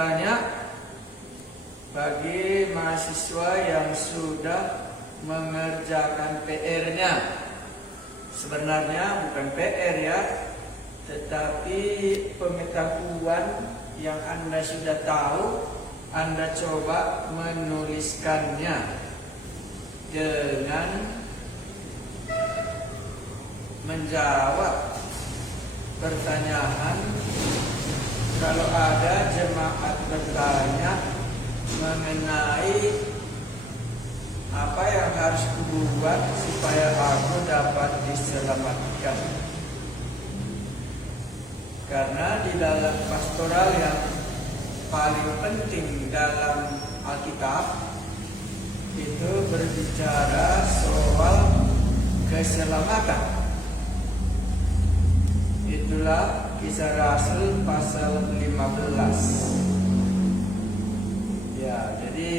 banyak bagi mahasiswa yang sudah mengerjakan PR-nya. Sebenarnya bukan PR ya, tetapi pengetahuan yang Anda sudah tahu, Anda coba menuliskannya dengan menjawab pertanyaan. Kalau ada jemaat bertanya mengenai apa yang harus kubuat supaya aku dapat diselamatkan. Karena di dalam pastoral yang paling penting dalam Alkitab itu berbicara soal keselamatan. Itulah Kisah Rasul pasal 15. Ya, jadi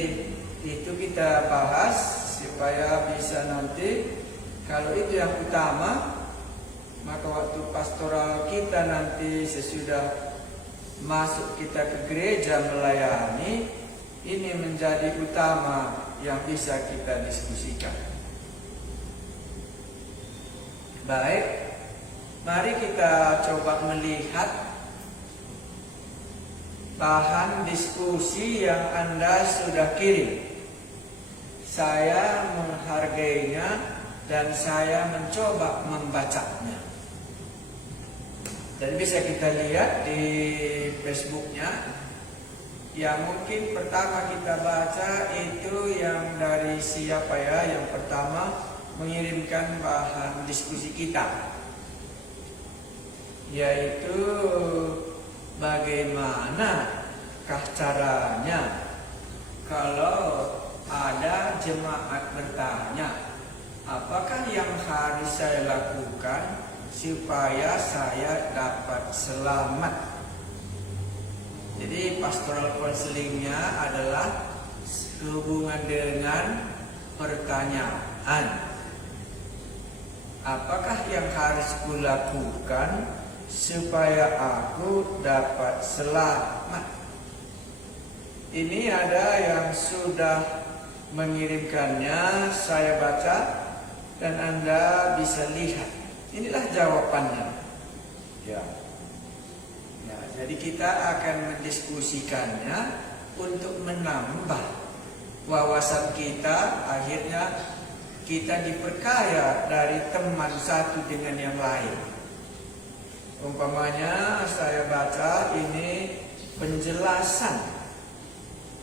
itu kita bahas supaya bisa nanti, kalau itu yang utama, maka waktu pastoral kita nanti sesudah masuk kita ke gereja melayani, ini menjadi utama yang bisa kita diskusikan. Baik, mari kita coba melihat bahan diskusi yang Anda sudah kirim. Saya menghargainya dan saya mencoba membacanya. Dan bisa kita lihat di Facebooknya. Yang mungkin pertama kita baca itu yang dari siapa ya? Yang pertama mengirimkan bahan diskusi kita, yaitu bagaimanakah caranya kalau ada jemaat bertanya, apakah yang harus saya lakukan supaya saya dapat selamat? Jadi pastoral counselingnya adalah hubungan dengan pertanyaan. Apakah yang harus kulakukan supaya aku dapat selamat? Ini ada yang sudah mengirimkannya, saya baca dan Anda bisa lihat. Inilah jawabannya. Ya. Jadi kita akan mendiskusikannya untuk menambah wawasan kita. Akhirnya kita diperkaya dari teman satu dengan yang lain. Umpamanya saya baca ini penjelasan.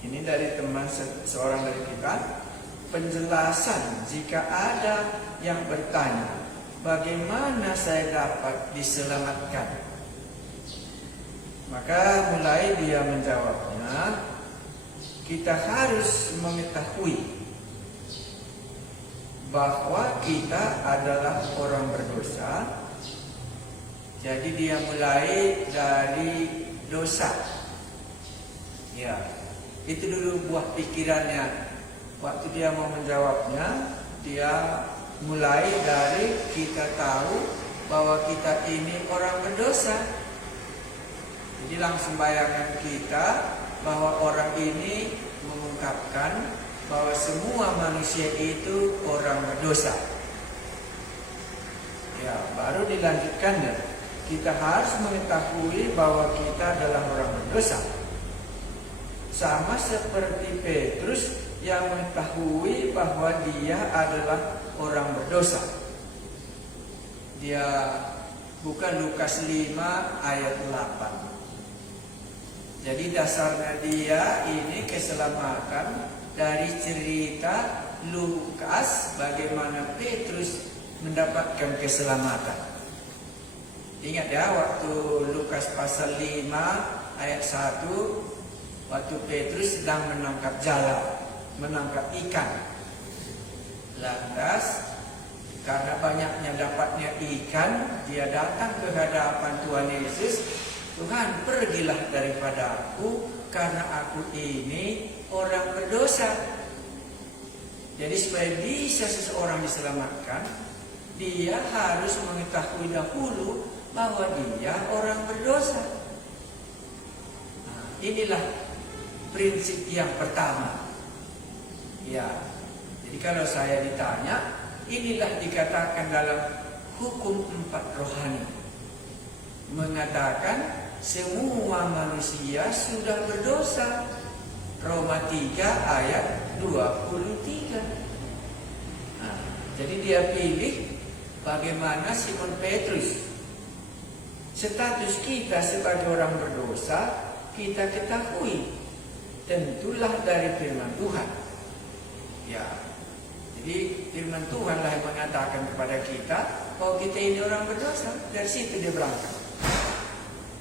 Ini dari teman seorang dari kita. Penjelasan jika ada yang bertanya, bagaimana saya dapat diselamatkan? Maka mulai dia menjawabnya, kita harus mengetahui bahwa kita adalah orang berdosa. Jadi dia mulai dari dosa. Ya, itu dulu buah pikirannya. Waktu dia mau menjawabnya, dia mulai dari kita tahu bahwa kita ini orang berdosa. Jadi langsung bayangkan kita bahwa orang ini mengungkapkan bahwa semua manusia itu orang berdosa. Ya, baru dilanjutkannya. Kita harus mengetahui bahwa kita adalah orang berdosa. Sama seperti Petrus yang mengetahui bahwa dia adalah orang berdosa. Dia buka Lukas 5 ayat 8. Jadi dasarnya dia ini keselamatan dari cerita Lukas bagaimana Petrus mendapatkan keselamatan. Ingat ya, waktu Lukas pasal 5 ayat 1, waktu Petrus sedang menangkap jala, menangkap ikan. Lantas karena banyaknya dapatnya ikan, dia datang ke hadapan Tuhan Yesus. Tuhan, pergilah daripada aku karena aku ini orang berdosa. Jadi supaya bisa seseorang diselamatkan, dia harus mengetahui dahulu bahwa dia orang berdosa. Nah, inilah prinsip yang pertama. Ya, jadi kalau saya ditanya, inilah dikatakan dalam hukum 4 rohani. Mengatakan semua manusia sudah berdosa. Roma 3 ayat 23. Nah, jadi dia pilih bagaimana Simon Petrus. Status kita sebagai orang berdosa kita ketahui, tentulah dari firman Tuhan. Ya, jadi firman Tuhan lah yang mengatakan kepada kita bahwa kita ini orang berdosa. Dari situ dia berangkat.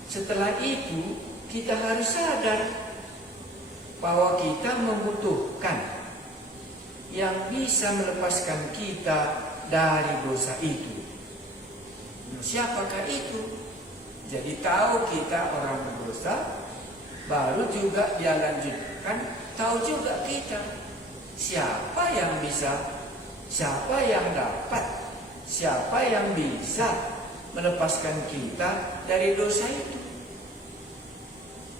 Setelah itu kita harus sadar bahwa kita membutuhkan yang bisa melepaskan kita dari dosa itu. Siapakah itu? Jadi tahu kita orang berdosa, baru juga dia lanjutkan, tahu juga kita siapa yang bisa, siapa yang dapat, siapa yang bisa melepaskan kita dari dosa itu.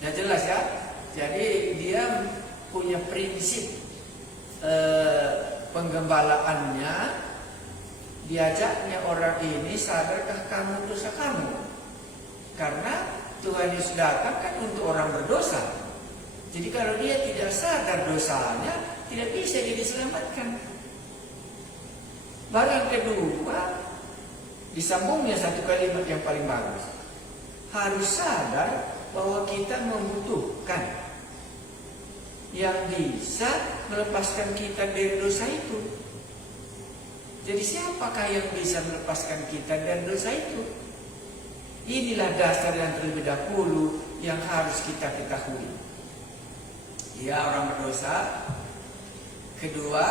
Ya jelas ya. Jadi dia punya prinsip penggembalaannya. Diajaknya orang ini, sadarkah kamu dosa kamu? Karena Tuhan Yesus datang kan untuk orang berdosa. Jadi kalau dia tidak sadar dosanya, tidak bisa dia diselamatkan. Baru yang kedua, disambungnya satu kalimat yang paling bagus. Harus sadar bahwa kita membutuhkan yang bisa melepaskan kita dari dosa itu. Jadi siapakah yang bisa melepaskan kita dari dosa itu? Inilah dasar yang terlebih dahulu yang harus kita ketahui. Ya, orang berdosa. Kedua,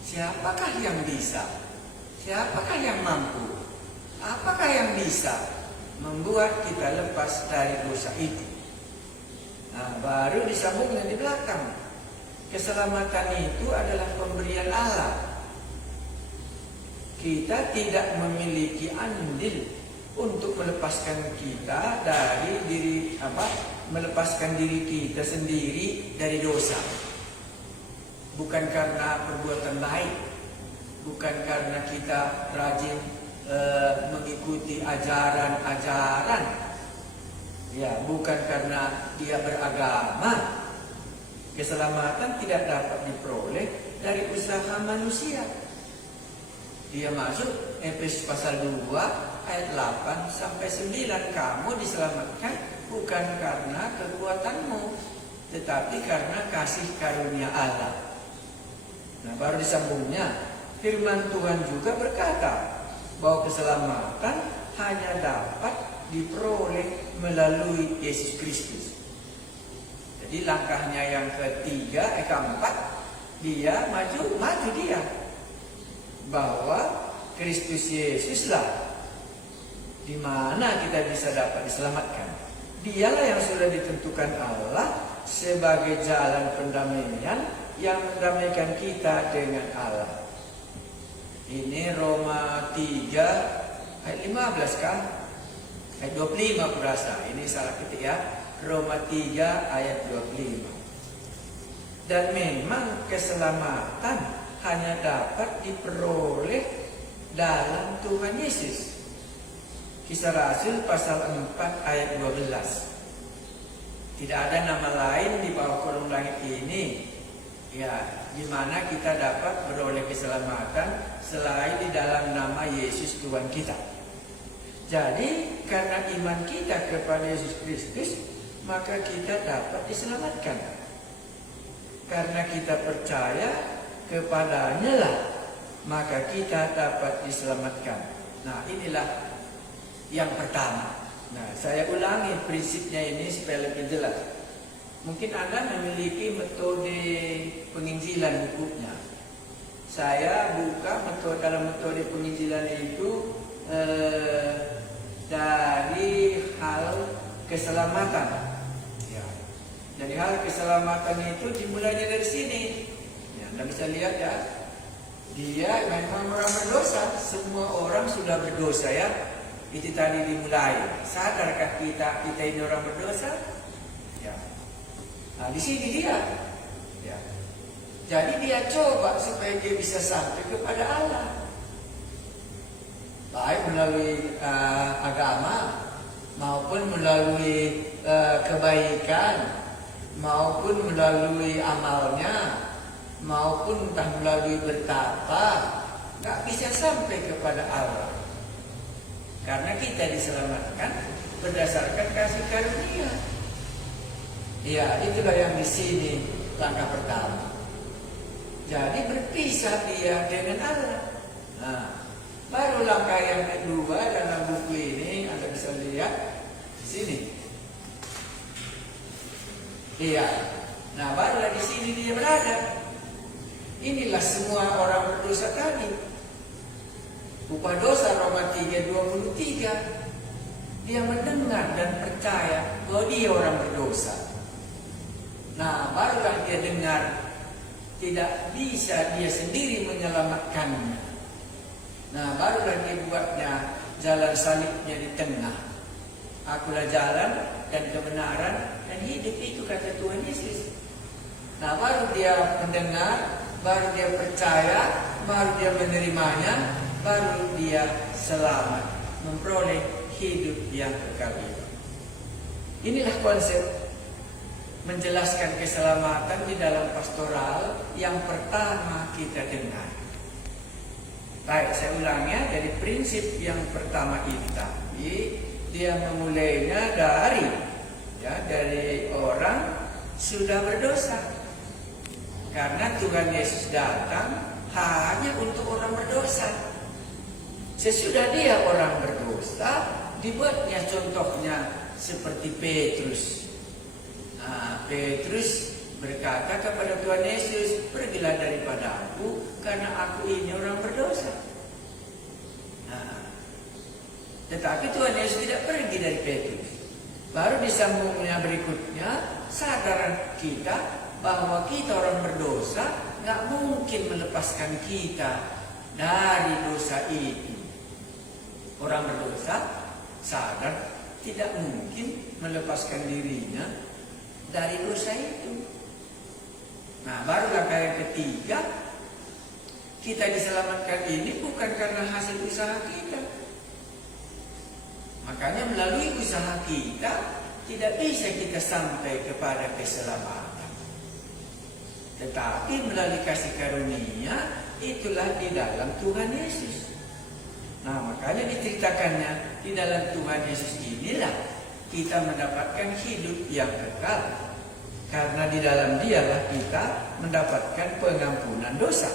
siapakah yang bisa? Siapakah yang mampu? Apakah yang bisa membuat kita lepas dari dosa itu? Nah, baru disambungnya di belakang. Keselamatan itu adalah pemberian Allah. Kita tidak memiliki andil untuk melepaskan kita dari melepaskan diri kita sendiri dari dosa. Bukan karena perbuatan baik, bukan karena kita rajin mengikuti ajaran-ajaran. Ya, bukan karena dia beragama. Keselamatan tidak dapat diperoleh dari usaha manusia. Dia masuk Efesus pasal 2 ayat 8 sampai 9. Kamu diselamatkan bukan karena kekuatanmu, tetapi karena kasih karunia Allah. Nah, baru disambungnya firman Tuhan juga berkata bahwa keselamatan hanya dapat diperoleh melalui Yesus Kristus. Jadi langkahnya yang keempat, dia maju dia bahwa Kristus Yesuslah di mana kita bisa dapat diselamatkan. Dialah yang sudah ditentukan Allah sebagai jalan pendamaian yang mendamaikan kita dengan Allah. Ini Roma 3 ayat 15 kan? Ayat 25 aku rasa. Ini salah ketik ya. Roma 3 ayat 25. Dan memang keselamatan hanya dapat diperoleh dalam Tuhan Yesus. Kisah Rasul pasal 4 ayat 12. Tidak ada nama lain di bawah kolong langit ini, ya, di mana kita dapat beroleh keselamatan selain di dalam nama Yesus Tuhan kita. Jadi karena iman kita kepada Yesus Kristus, maka kita dapat diselamatkan. Karena kita percaya kepadanya lah, maka kita dapat diselamatkan. Nah, inilah yang pertama. Nah, saya ulangi prinsipnya ini supaya lebih jelas. Mungkin Anda memiliki metode penginjilan bukunya. Saya buka dalam metode penginjilan itu dari hal keselamatan. Ya. Dari hal keselamatan itu dimulainya dari sini. Ya, Anda bisa lihat ya. Dia memang orang berdosa. Semua orang sudah berdosa ya. Itu tadi dimulai. Sadarkah kita ini orang berdosa? Ya. Nah, di sini dia. Ya. Jadi dia coba supaya dia bisa sampai kepada Allah. Baik melalui agama, maupun melalui kebaikan, maupun melalui amalnya, maupun entah melalui bertapa, nggak bisa sampai kepada Allah. Karena kita diselamatkan berdasarkan kasih karunia. Ya, itulah yang di sini langkah pertama. Jadi berpisah dia dengan Allah. Nah, baru langkah yang kedua dalam buku ini Anda bisa lihat di sini. Iya. Nah, barulah di sini dia berada. Inilah semua orang berdosa tadi. Upah dosa Roma 3:23. Dia mendengar dan percaya bahwa dia orang berdosa. Nah, barulah dia dengar tidak bisa dia sendiri menyelamatkannya. Nah, barulah dia buatnya jalan salibnya di tengah. Akulah jalan dan kebenaran dan hidup, itu kata Tuhan Yesus. Nah, baru dia mendengar, baru dia percaya, baru dia menerimanya, baru dia selamat, memperoleh hidup yang kekal. Inilah konsep menjelaskan keselamatan di dalam pastoral yang pertama kita dengar. Baik, saya ulangi ya, dari prinsip yang pertama itu tadi, dia memulainya dari orang sudah berdosa. Karena Tuhan Yesus datang hanya untuk orang berdosa. Sesudah dia orang berdosa, dibuatnya contohnya seperti Petrus. Nah, Petrus berkata kepada Tuhan Yesus, "Pergilah daripada aku, karena aku ini orang berdosa." Nah, tetapi Tuhan Yesus tidak pergi dari Petrus. Baru disambungnya berikutnya, sadar kita bahwa kita orang berdosa, nggak mungkin melepaskan kita dari dosa itu. Orang berdosa sadar tidak mungkin melepaskan dirinya dari dosa itu. Nah, baru langkah yang ketiga, kita diselamatkan ini bukan karena hasil usaha kita. Makanya melalui usaha kita tidak bisa kita sampai kepada keselamatan. Tetapi melalui kasih karunia, itulah di dalam Tuhan Yesus. Nah, makanya diceritakannya di dalam Tuhan Yesus inilah kita mendapatkan hidup yang kekal. Karena di dalam dialah kita mendapatkan pengampunan dosa.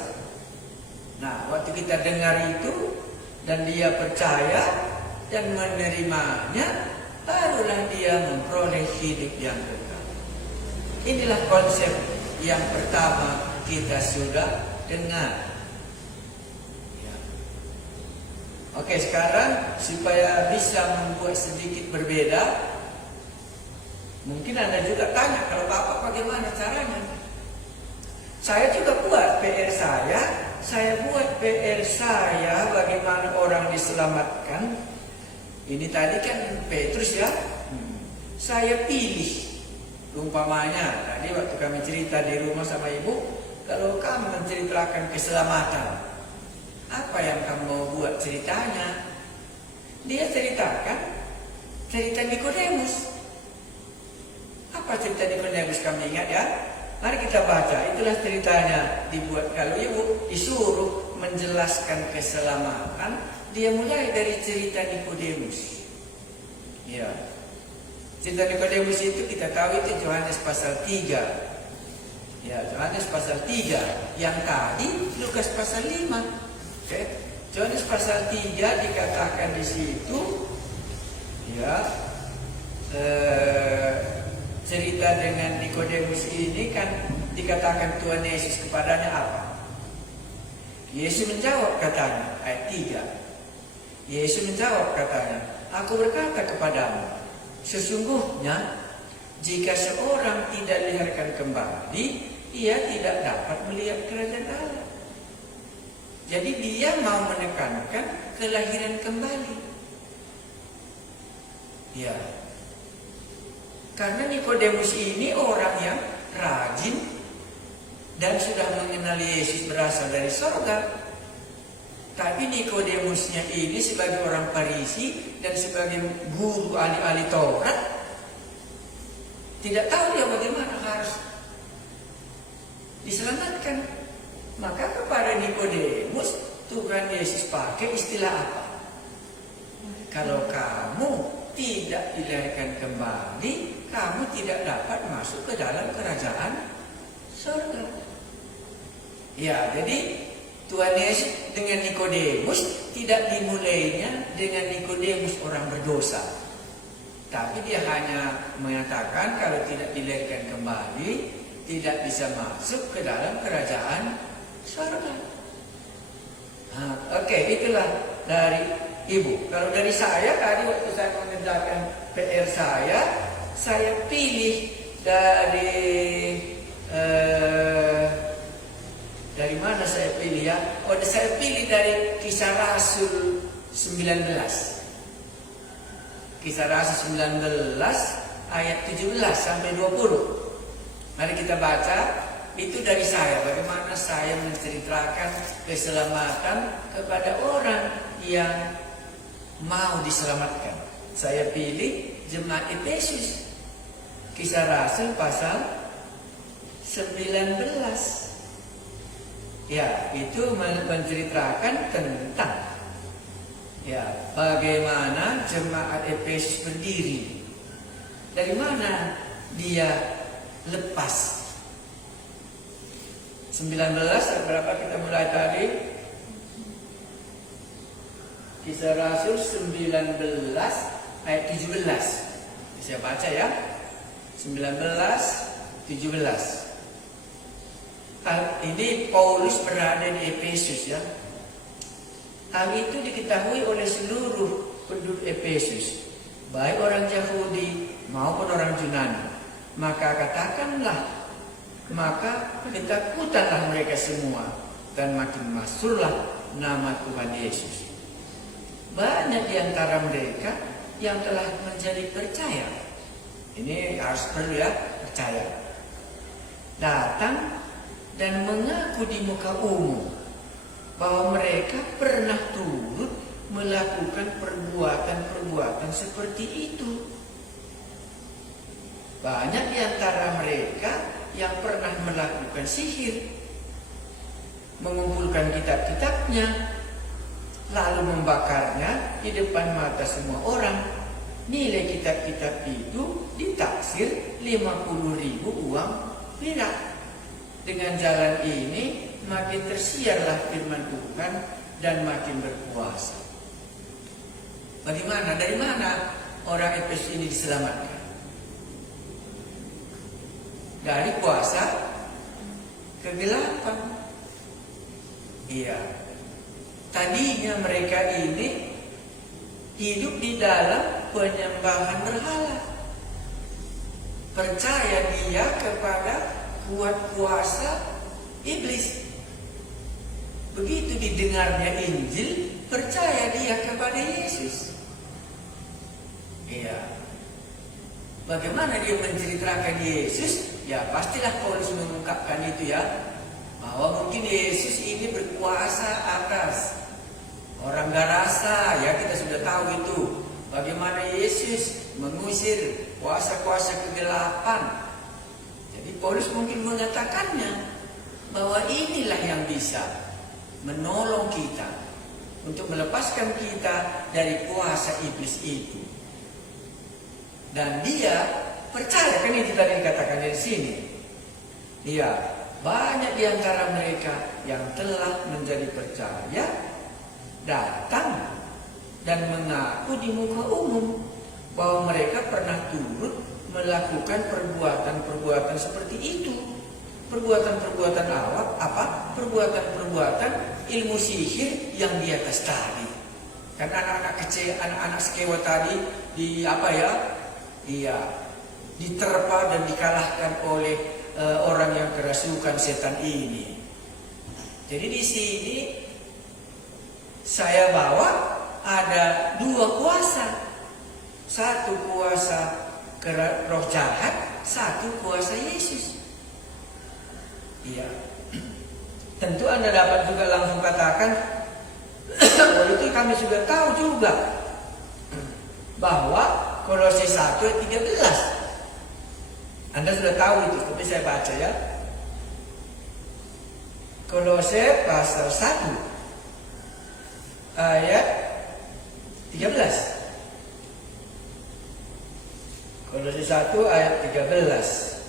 Nah, waktu kita dengar itu dan dia percaya dan menerimanya, barulah dia memperoleh hidup yang kekal. Inilah konsep yang pertama kita sudah dengar. Ya. Oke, sekarang supaya bisa membuat sedikit berbeda, mungkin Anda juga tanya, kalau Bapak bagaimana caranya? Saya juga buat PR saya buat PR saya bagaimana orang diselamatkan. Ini tadi kan Petrus ya, saya pilih. Umpamanya, tadi waktu kami cerita di rumah sama ibu, kalau kamu menceritakan keselamatan, apa yang kamu mau buat ceritanya? Dia ceritakan cerita Nikodemus. Apa cerita Nikodemus, kami ingat ya? Mari kita baca, itulah ceritanya dibuat. Kalau ibu disuruh menjelaskan keselamatan, dia mulai dari cerita Nikodemus. Ya. Cerita Nikodemus itu kita tahu itu Yohanes pasal 3. Ya, Yohanes pasal 3. Yang tadi Lukas pasal 5. Oke. Yohanes pasal 3 dikatakan di situ ya, cerita dengan Nikodemus ini kan dikatakan Tuhan Yesus kepadanya apa? Yesus menjawab katanya, ayat 3. Yesus menjawab katanya, "Aku berkata kepadamu, sesungguhnya jika seorang tidak dilahirkan kembali, ia tidak dapat melihat kerajaan Allah." Jadi dia mau menekankan kelahiran kembali. Ya. Karena Nikodemus ini orang yang rajin dan sudah mengenali Yesus berasal dari sorga. Tapi Nikodemusnya ini sebagai orang Farisi dan sebagai guru ahli-ahli Taurat tidak tahu dia bagaimana harus diselamatkan. Maka kepada Nikodemus Tuhan Yesus pakai istilah apa? Kalau kamu tidak dilahirkan kembali, kamu tidak dapat masuk ke dalam kerajaan surga. Ya, jadi Tuhan Yesus dengan Nikodemus tidak dimulainya dengan Nikodemus orang berdosa. Tapi dia hanya mengatakan kalau tidak dilahirkan kembali, tidak bisa masuk ke dalam kerajaan surga. Oke, itulah dari Ibu. Kalau dari saya, tadi waktu saya mengerjakan PR saya pilih dari mana saya pilih ya? Saya pilih dari Kisah Rasul 19. Kisah Rasul 19 ayat 17 sampai 20. Mari kita baca. Itu dari saya, bagaimana saya menceritakan keselamatan kepada orang yang mau diselamatkan. Saya pilih jemaat Efesus. Kisah Rasul pasal 19. Ya, itu menceritakan tentang bagaimana jemaat Efesus berdiri. Dari mana dia lepas. 19, berapa kita mulai tadi? Kisah Rasul 19 ayat 17. Saya baca ya. 19, 17. Ini Paulus berada di Efesus ya. Hal itu diketahui oleh seluruh penduduk Efesus, baik orang Yahudi maupun orang Yunani. Maka ketakutanlah mereka semua dan makin masyhurlah nama Tuhan Yesus. Banyak di antara mereka yang telah menjadi percaya. Ini harus perlu ya, percaya. Datang dan mengaku di muka umum bahwa mereka pernah turut melakukan perbuatan-perbuatan seperti itu. Banyak di antara mereka yang pernah melakukan sihir, mengumpulkan kitab-kitabnya, lalu membakarnya di depan mata semua orang. Nilai kitab-kitab itu ditaksir 50.000 uang perak. Dengan jalan ini makin tersiarlah firman Tuhan dan makin berkuasa. Bagaimana? Dari mana orang Efesus ini diselamatkan? Dari kuasa kegelapan. Iya. Tadinya mereka ini hidup di dalam penyembahan berhala. Percaya dia kepada kuat kuasa iblis. Begitu didengarnya Injil, percaya dia kepada Yesus. Iya. Bagaimana dia menceritakan Yesus? Ya pastilah Paulus mengungkapkan itu ya, bahwa mungkin Yesus ini berkuasa atas orang Garasa. Ya kita sudah tahu itu, bagaimana Yesus mengusir kuasa-kuasa kegelapan. Jadi Paulus mungkin mengatakannya bahwa inilah yang bisa menolong kita untuk melepaskan kita dari kuasa iblis itu. Dan dia percaya, kan itu tadi dikatakan di sini. Iya, banyak di antara mereka yang telah menjadi percaya datang dan mengaku di muka umum bahwa mereka pernah turut melakukan perbuatan-perbuatan seperti itu. Perbuatan-perbuatan apa? Perbuatan-perbubuatan ilmu sihir yang di atas tadi. Kan anak-anak kecil, anak-anak sekewa tadi diterpa dan dikalahkan oleh orang yang kerasukan setan ini. Jadi di sini saya bawa ada dua kuasa. Satu kuasa roh jahat, satu kuasa Yesus. Iya. Tentu Anda dapat juga langsung katakan, oh itu kami sudah tahu juga bahwa Kolose 1 ayat 13. Anda sudah tahu itu, tapi saya baca ya. Kolose pasal 1 ayat 13. Kolose 1 ayat 13.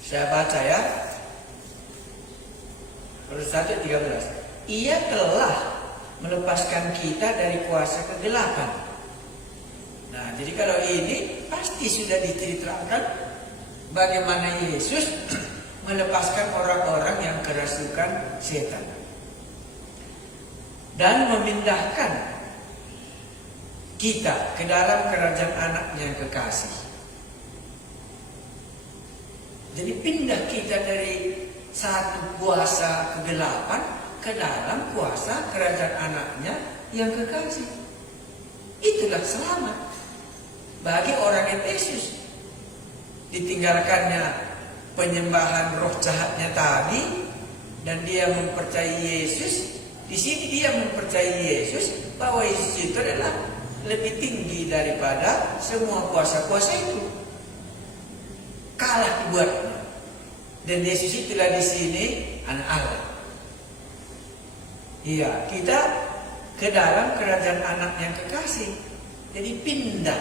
Saya baca ya. Kolose 1 ayat 13. Ia telah melepaskan kita dari kuasa kegelapan. Nah, jadi kalau ini pasti sudah diceritakan bagaimana Yesus melepaskan orang-orang yang kerasukan setan dan memindahkan kita ke dalam kerajaan anaknya yang kekasih. Jadi pindah kita dari satu kuasa kegelapan ke dalam kuasa kerajaan anaknya yang kekasih. Itulah selamat bagi orang Efesus. Ditinggalkannya penyembahan roh jahatnya tadi dan dia mempercayai Yesus. Di sini dia mempercayai Yesus bahwa Yesus itu adalah lebih tinggi daripada semua kuasa-kuasa itu. Kalah dibuatnya. Dan Yesus itulah di sini anak Allah. Iya, kita ke dalam kerajaan anak yang kekasih. Jadi pindah.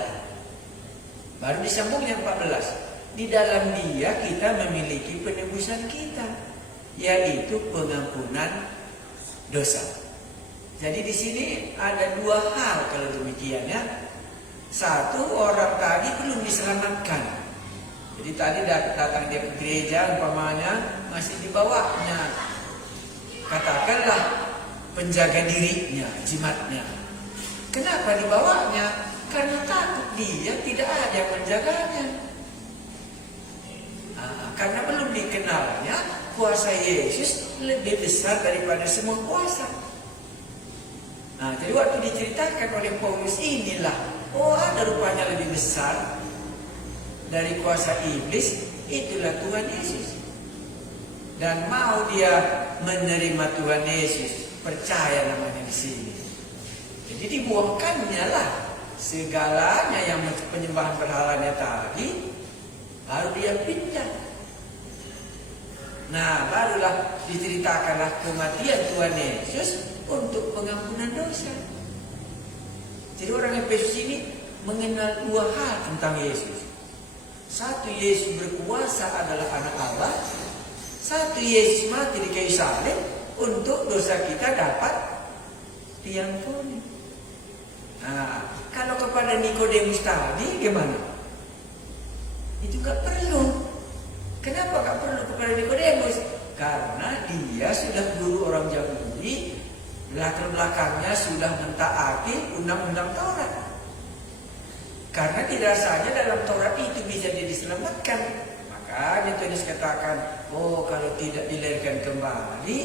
Baru disambung yang 14. Di dalam dia kita memiliki penebusan kita, yaitu pengampunan dosa. Jadi di sini ada dua hal kalau demikian ya. Satu, orang tadi belum diselamatkan. Jadi tadi datang dia ke gereja umpamanya masih di bawahnya, katakanlah penjaga dirinya, jimatnya. Kenapa di bawahnya? Karena takut dia tidak ada yang menjaganya. Karena belum dikenalnya kuasa Yesus lebih besar daripada semua kuasa. Nah, jadi waktu diceritakan oleh Paulus inilah, oh ada rupanya lebih besar dari kuasa iblis, itulah Tuhan Yesus. Dan mau dia menerima Tuhan Yesus, percaya namanya di sini. Jadi dibuangkannya lah segalanya yang penyembahan berhalanya tadi, baru dia pindah. Nah, barulah diceritakanlah kematian Tuhan Yesus untuk pengampunan dosa. Jadi orang Efesus ini mengenal dua hal tentang Yesus. Satu, Yesus berkuasa adalah anak Allah. Satu, Yesus mati di kayu salib untuk dosa kita dapat diampuni. Nah, kalau kepada Nikodemus tadi gimana? Itu gak perlu. Kenapa gak perlu kepada Nikodemus? Karena dia sudah guru orang Yahudi, latar-belakangnya sudah mentaati undang-undang Taurat. Karena tidak saja dalam Taurat itu bisa dia diselamatkan. Makanya Tuhan katakan, oh kalau tidak dilahirkan kembali,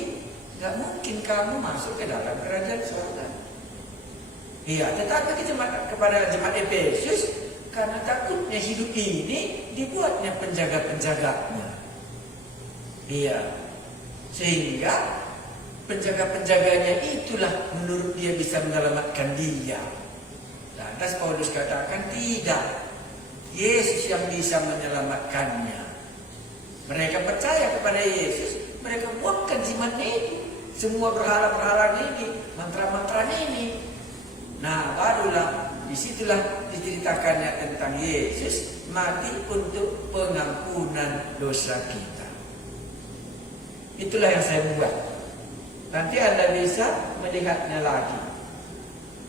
gak mungkin kamu masuk ke dalam kerajaan surga. Iya, tetapi kepada jemaat Efesus, karena takutnya hidup ini dibuatnya penjaga-penjaganya. Iya. Sehingga penjaga-penjaganya itulah menurut dia bisa menyelamatkan dia. Lantas Paulus katakan tidak. Yesus yang bisa menyelamatkannya. Mereka percaya kepada Yesus, mereka buangkan jimatnya itu. Semua berhala-berhala ini, mantra-mantranya ini. Nah, barulah disitulah diceritakannya tentang Yesus mati untuk pengampunan dosa kita. Itulah yang saya buat. Nanti Anda bisa melihatnya lagi.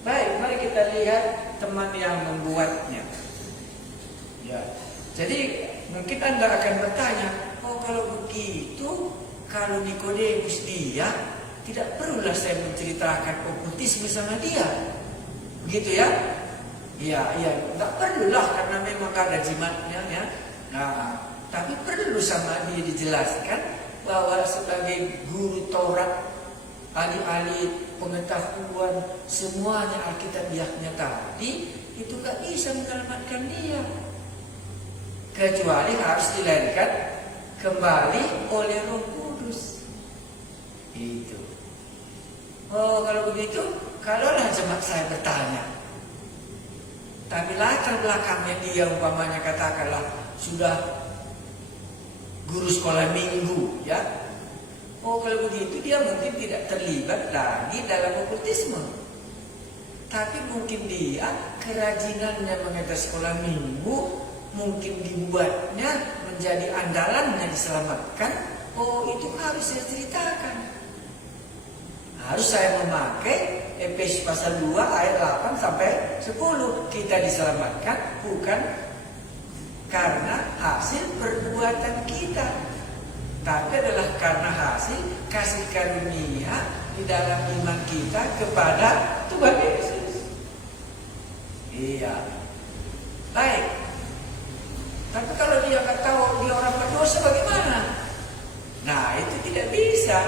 Baik, mari kita lihat teman yang membuatnya. Ya, jadi mungkin Anda akan bertanya, oh kalau begitu, kalau Nikodemus dia, tidak perlulah saya menceritakan okkultisme sama dia. Begitu ya? Iya, nggak perlulah karena memang ada jimatnya ya. Nah, tapi perlu sama dia dijelaskan bahwa sebagai guru Taurat, ahli-ahli pengetahuan semuanya Alkitabiahnya tadi itu gak bisa menyelamatkan dia, kecuali harus dilahirkan kembali oleh Roh Kudus. Itu. Oh, kalau begitu, kalaulah jemaat saya bertanya, tapi latar belakangnya dia umpamanya katakanlah sudah guru sekolah minggu, ya. Oh, kalau begitu dia mungkin tidak terlibat lagi dalam okultisme. Tapi mungkin dia kerajinannya mengajar sekolah minggu mungkin dibuatnya menjadi andalannya diselamatkan. Oh, itu harus saya ceritakan. Harus saya memakai Efesus pasal 2 ayat 8 sampai 10. Kita diselamatkan bukan karena hasil perbuatan kita, tapi adalah karena hasil kasih karunia di dalam iman kita kepada Tuhan Yesus. Iya. Baik. Tapi kalau dia nggak tahu dia orang berdosa bagaimana? Nah, itu tidak bisa.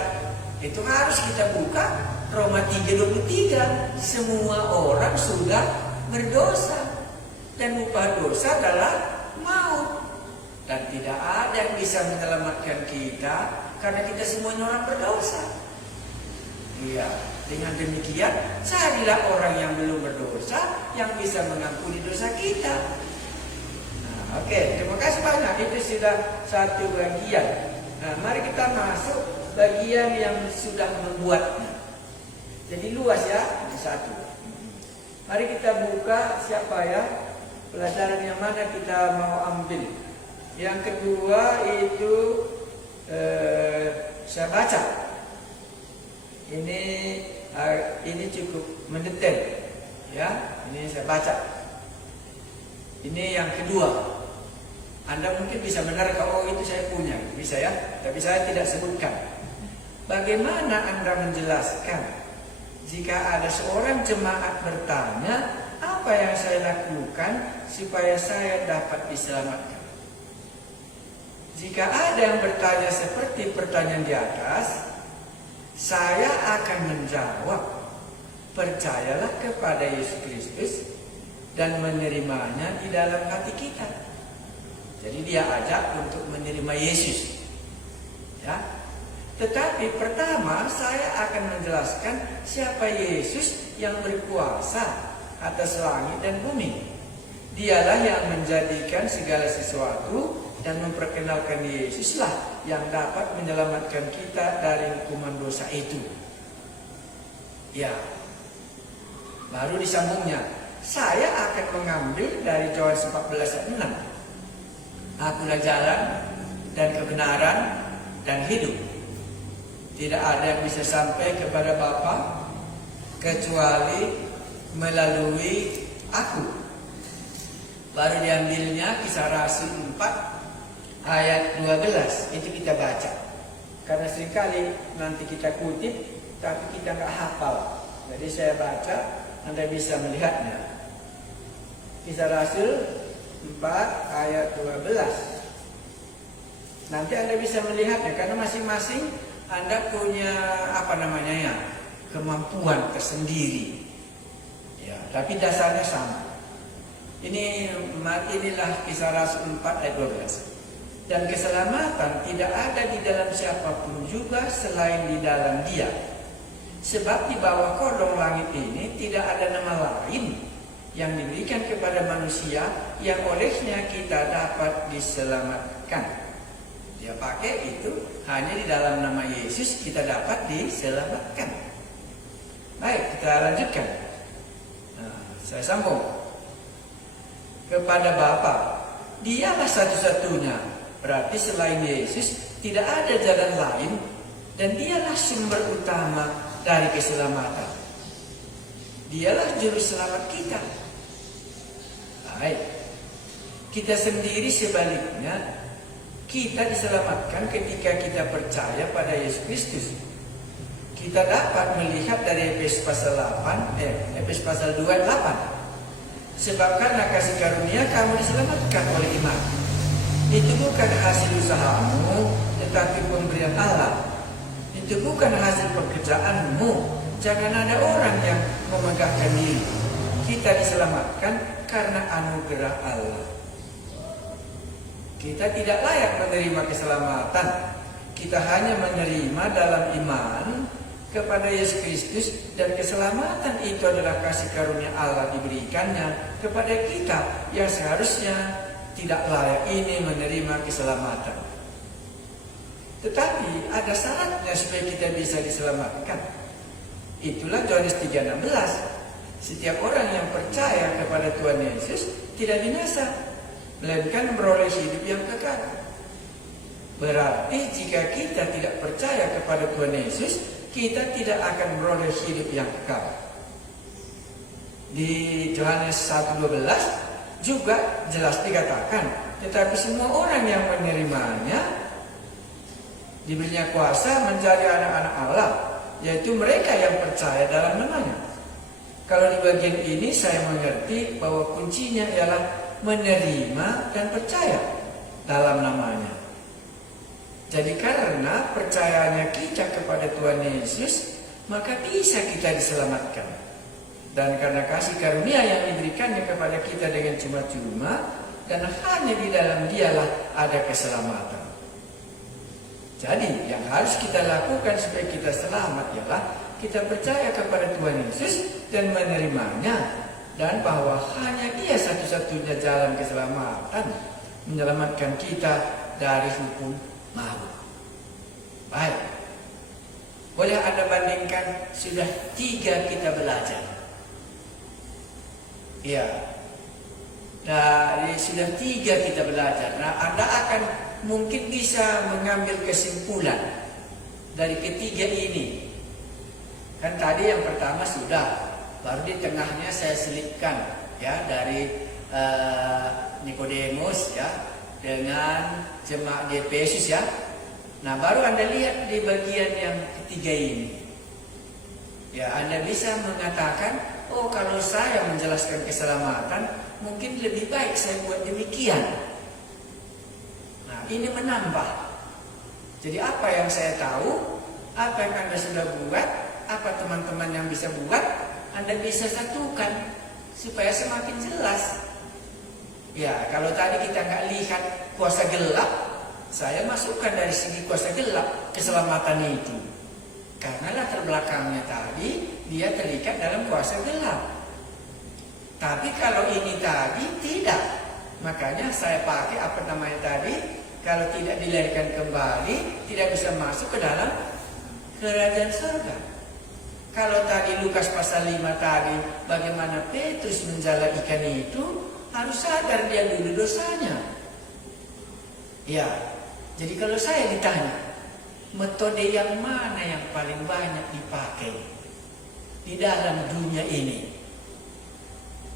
Itu harus kita buka Roma 3:23. Semua orang sudah berdosa dan upah dosa adalah maut. Dan tidak ada yang bisa menyelamatkan kita karena kita semuanya orang berdosa. Iya, dengan demikian carilah orang yang belum berdosa yang bisa mengampuni dosa kita. Nah, oke, terima kasih banyak. Itu sudah satu bagian. Nah, mari kita masuk bagian yang sudah membuatnya. Jadi luas ya, itu satu. Mari kita buka siapa ya, pelajaran yang mana kita mau ambil. Yang kedua itu saya baca. Ini cukup mendetail, ya. Ini saya baca. Ini yang kedua. Anda mungkin bisa menerka, oh itu saya punya, bisa ya. Tapi saya tidak sebutkan. Bagaimana Anda menjelaskan jika ada seorang jemaat bertanya, apa yang saya lakukan supaya saya dapat diselamatkan? Jika ada yang bertanya seperti pertanyaan di atas, saya akan menjawab, percayalah kepada Yesus Kristus dan menerimanya di dalam hati kita. Jadi dia ajak untuk menerima Yesus, ya. Tetapi pertama saya akan menjelaskan siapa Yesus yang berkuasa atas langit dan bumi. Dialah yang menjadikan segala sesuatu dan memperkenalkan Yesuslah yang dapat menyelamatkan kita dari hukuman dosa itu. Ya. Baru disambungnya, saya akan mengambil dari Yohanes 14 ayat 6. Akulah jalan dan kebenaran dan hidup. Tidak ada yang bisa sampai kepada Bapa kecuali melalui aku. Baru diambilnya Kisah Rasul 4 ayat 12. Itu kita baca. Karena seringkali nanti kita kutip tapi kita nggak hafal. Jadi saya baca, Anda bisa melihatnya. Kisah Rasul 4 ayat 12. Nanti Anda bisa melihatnya karena masing-masing Anda punya kemampuan tersendiri. Ya, tapi dasarnya sama. Inilah Kisah Rasul 4 ayat 12. Dan keselamatan tidak ada di dalam siapapun juga selain di dalam Dia. Sebab di bawah kolong langit ini tidak ada nama lain yang diberikan kepada manusia yang olehnya kita dapat diselamatkan. Dia pakai itu hanya di dalam nama Yesus kita dapat diselamatkan. Baik, kita lanjutkan. Nah, saya sambung. Kepada Bapa, Dialah satu-satunya. Berarti selain Yesus tidak ada jalan lain dan Dialah sumber utama dari keselamatan. Dialah juru selamat kita. Baik. Kita sendiri sebaliknya, kita diselamatkan ketika kita percaya pada Yesus Kristus. Kita dapat melihat dari Efesus pasal 2 ayat 8. Sebab karena kasih karunia kamu diselamatkan oleh iman. Itu bukan hasil usahamu, tetapi pemberian Allah. Itu bukan hasil pekerjaanmu. Jangan ada orang yang memegahkan diri. Kita diselamatkan karena anugerah Allah. Kita tidak layak menerima keselamatan. Kita hanya menerima dalam iman kepada Yesus Kristus, dan keselamatan itu adalah kasih karunia Allah diberikannya kepada kita yang seharusnya tidak layak ini menerima keselamatan. Tetapi ada syaratnya supaya kita bisa diselamatkan. Itulah Yohanes 3:16. Setiap orang yang percaya kepada Tuhan Yesus tidak binasa, melainkan beroleh hidup yang kekal. Berarti jika kita tidak percaya kepada Tuhan Yesus, kita tidak akan beroleh hidup yang kekal. Di Yohanes 1:12 juga jelas dikatakan, tetapi semua orang yang menerimanya diberinya kuasa menjadi anak-anak Allah, yaitu mereka yang percaya dalam namanya. Kalau di bagian ini saya mengerti bahwa kuncinya ialah menerima dan percaya dalam namanya. Jadi karena percayanya kita kepada Tuhan Yesus, maka bisa kita diselamatkan. Dan karena kasih karunia yang diberikannya kepada kita dengan cuma-cuma, dan hanya di dalam Dialah ada keselamatan. Jadi yang harus kita lakukan supaya kita selamat ialah kita percaya kepada Tuhan Yesus dan menerimanya, dan bahwa hanya Dia satu-satunya jalan keselamatan, menyelamatkan kita dari hukum maut. Baik, boleh Anda bandingkan, sudah 3 kita belajar. Ya, dari sudah 3 kita belajar. Nah, Anda akan mungkin bisa mengambil kesimpulan dari ketiga ini. Kan tadi yang pertama sudah, baru di tengahnya saya selipkan ya dari Nikodemus ya dengan jemaat di Efesus ya. Nah, baru Anda lihat di bagian yang ketiga ini. Ya, Anda bisa mengatakan, oh kalau saya menjelaskan keselamatan, mungkin lebih baik saya buat demikian. Nah, ini menambah. Jadi apa yang saya tahu, apa yang Anda sudah buat, apa teman-teman yang bisa buat, Anda bisa satukan supaya semakin jelas. Ya, kalau tadi kita nggak lihat kuasa gelap, saya masukkan dari segi kuasa gelap keselamatan itu. Karena latar belakangnya tadi dia terikat dalam kuasa gelap. Tapi kalau ini tadi tidak, makanya saya pakai apa namanya tadi, kalau tidak dilahirkan kembali tidak bisa masuk ke dalam kerajaan surga. Kalau tadi Lukas pasal 5 tadi, bagaimana Petrus menjala ikan itu, harus sadar dia dulu dosanya. Ya, jadi kalau saya ditanya, metode yang mana yang paling banyak dipakai di dalam dunia ini?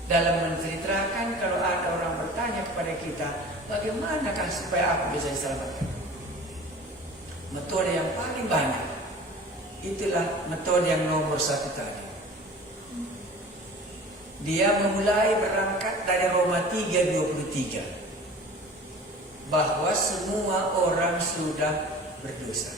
Dalam menceritakan, kalau ada orang bertanya kepada kita, bagaimanakah supaya aku bisa diselamatkan? Metode yang paling banyak, itulah metode yang nomor 1 tadi. Dia memulai berangkat dari Roma 3:23, bahwa semua orang sudah berdosa.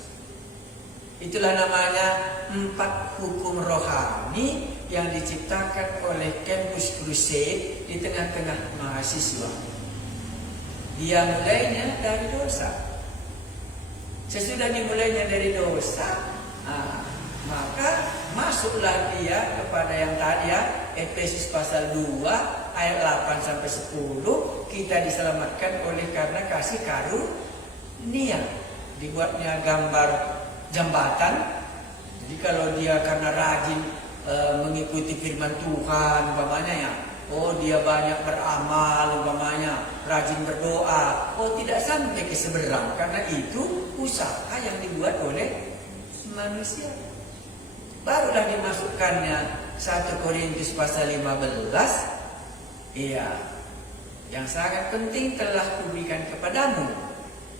Itulah namanya 4 hukum rohani yang diciptakan oleh Campus Crusade di tengah-tengah mahasiswa. Dia mulainya dari dosa. Sesudah dimulainya dari dosa, maka masuklah dia kepada yang tadi ya, Efesus pasal 2 ayat 8 sampai 10, kita diselamatkan oleh karena kasih karunia. Dibuatnya gambar jembatan. Jadi kalau dia karena rajin mengikuti firman Tuhan umpamanya ya, oh dia banyak beramal umpamanya, rajin berdoa, oh tidak sampai ke seberang, karena itu usaha yang dibuat oleh manusia. Barulah dimasukkannya 1 Korintus pasal 15. Iya, yang sangat penting telah kuberikan kepadamu.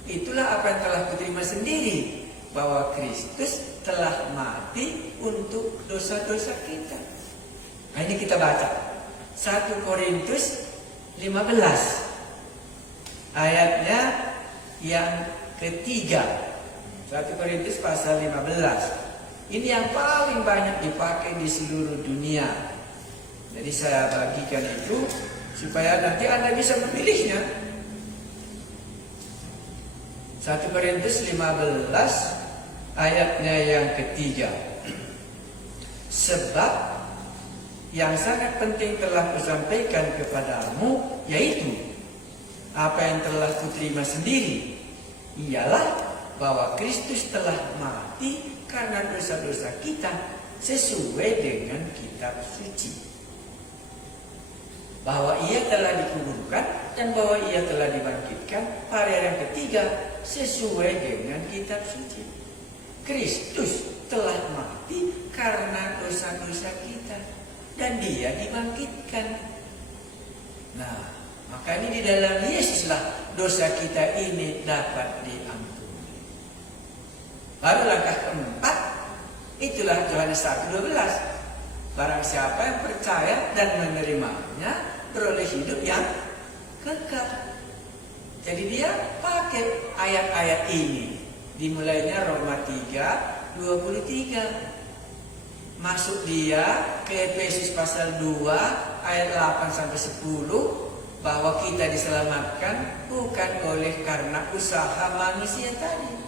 Itulah apa yang telah kuterima sendiri, bahwa Kristus telah mati untuk dosa-dosa kita. Nah, ini kita baca 1 Korintus 15 ayatnya yang ketiga. 1 Korintus pasal 15. Ini yang paling banyak dipakai di seluruh dunia. Jadi saya bagikan itu supaya nanti Anda bisa memilihnya. 1 Korintus 15 ayatnya yang ketiga. Sebab yang sangat penting telah kusampaikan kepadamu, yaitu apa yang telah kuterima sendiri, ialah bahwa Kristus telah mati karena dosa-dosa kita sesuai dengan kitab suci, bahwa ia telah dikuburkan dan bahwa ia telah dibangkitkan pada hari yang ketiga sesuai dengan kitab suci. Kristus telah mati karena dosa-dosa kita dan dia dibangkitkan. Nah, maka ini di dalam Yesuslah dosa kita ini dapat diampuni. Baru langkah keempat, itulah Yohanes 1:12. Barang siapa yang percaya dan menerimanya beroleh hidup yang kekal. Jadi dia pakai ayat-ayat ini. Dimulainya Roma 3:23. Masuk dia ke Efesus pasal 2 ayat 8-10, bahwa kita diselamatkan bukan oleh karena usaha manusia tadi,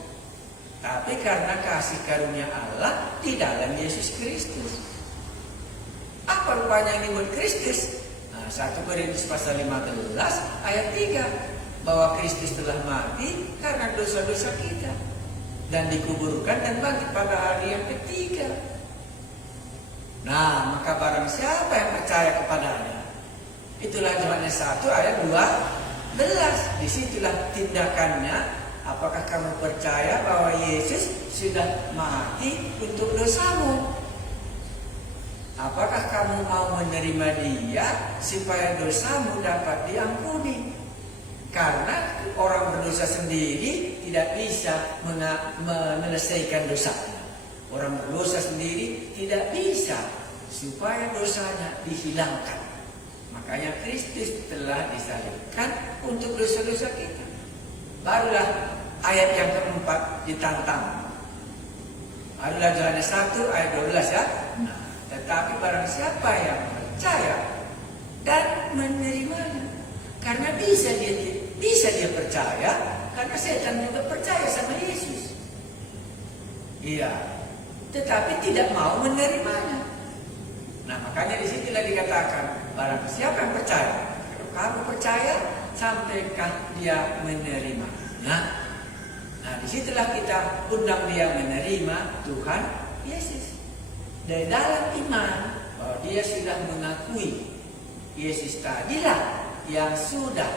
tapi karena kasih karunia Allah di dalam Yesus Kristus. Apa rupanya yang dibuat Kristus? Nah, 1 Korintus pasal 15 ayat 3, bahwa Kristus telah mati karena dosa-dosa kita dan dikuburkan dan bangkit pada hari yang ketiga. Nah, maka barang siapa yang percaya kepadanya, itulah Yohanes 1 ayat 12. Disitulah tindakannya. Apakah kamu percaya bahwa Yesus sudah mati untuk dosamu? Apakah kamu mau menerima dia supaya dosamu dapat diampuni? Karena orang berdosa sendiri tidak bisa menyelesaikan dosanya. Orang berdosa sendiri tidak bisa supaya dosanya dihilangkan. Makanya Kristus telah disalibkan untuk dosa-dosa kita. Barulah ayat yang keempat ditantang. Barulah Yohanes 1 ayat 12 ya. Nah, tetapi barang siapa yang percaya dan menerimanya, karena bisa dia percaya, karena setan juga percaya sama Yesus. Iya, tetapi tidak mau menerimanya. Nah, makanya disitulah dikatakan, barang siapa yang percaya, kalau kamu percaya, sampaikan dia menerimanya. Nah, disitulah kita undang dia menerima Tuhan Yesus. Dari dalam iman, bahwa dia sudah mengakui Yesus tadilah yang sudah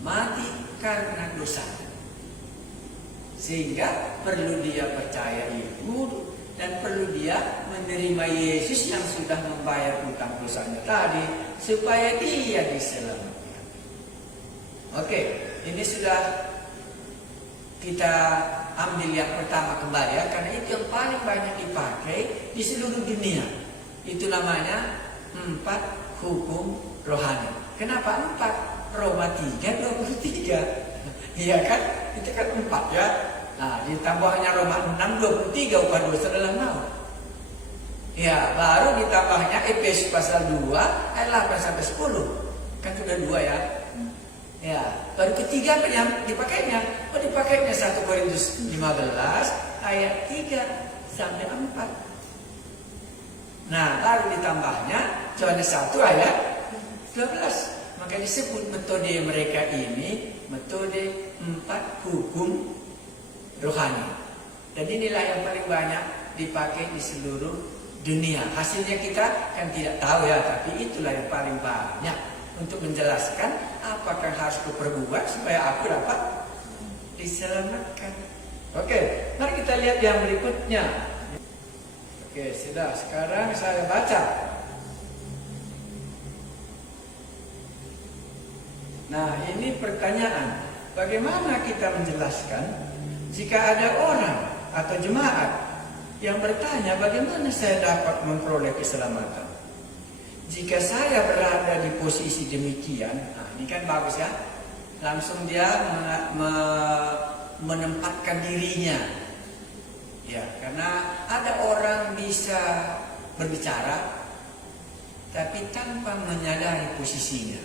mati karena dosa, sehingga perlu dia percaya itu dan perlu dia menerima Yesus yang sudah membayar hutang dosanya tadi supaya dia diselamatkan. Oke, ini sudah kita ambil yang pertama kembali ya, karena itu yang paling banyak dipakai di seluruh dunia. Itu namanya 4 hukum rohani. Kenapa 4? Roma 3:23. Iya kan? Itu kan 4 ya. Nah, ditambahnya Roma 6:23, upah dosa adalah maut. Ya, baru ditambahnya Efesus pasal 2 ayat 8-10. Kan sudah 2 ya. Ya, baru ketiga yang dipakainya. Dipakainya 1 Korintus 15 ayat 3-4. Nah, lalu ditambahnya Yohanes 1 ayat 12. Maka disebut metode mereka ini metode 4 hukum rohani. Dan inilah yang paling banyak dipakai di seluruh dunia. Hasilnya kita kan tidak tahu ya, tapi itulah yang paling banyak untuk menjelaskan apakah harus kuperbuat supaya aku dapat diselamatkan. Oke, mari kita lihat yang berikutnya. Oke, sudah. Sekarang saya baca. Nah, ini pertanyaan. Bagaimana kita menjelaskan jika ada orang atau jemaat yang bertanya bagaimana saya dapat memperoleh keselamatan? Jika saya berada di posisi demikian, nah ini kan bagus ya. Langsung dia menempatkan dirinya. Ya, karena ada orang bisa berbicara tapi tanpa menyadari posisinya.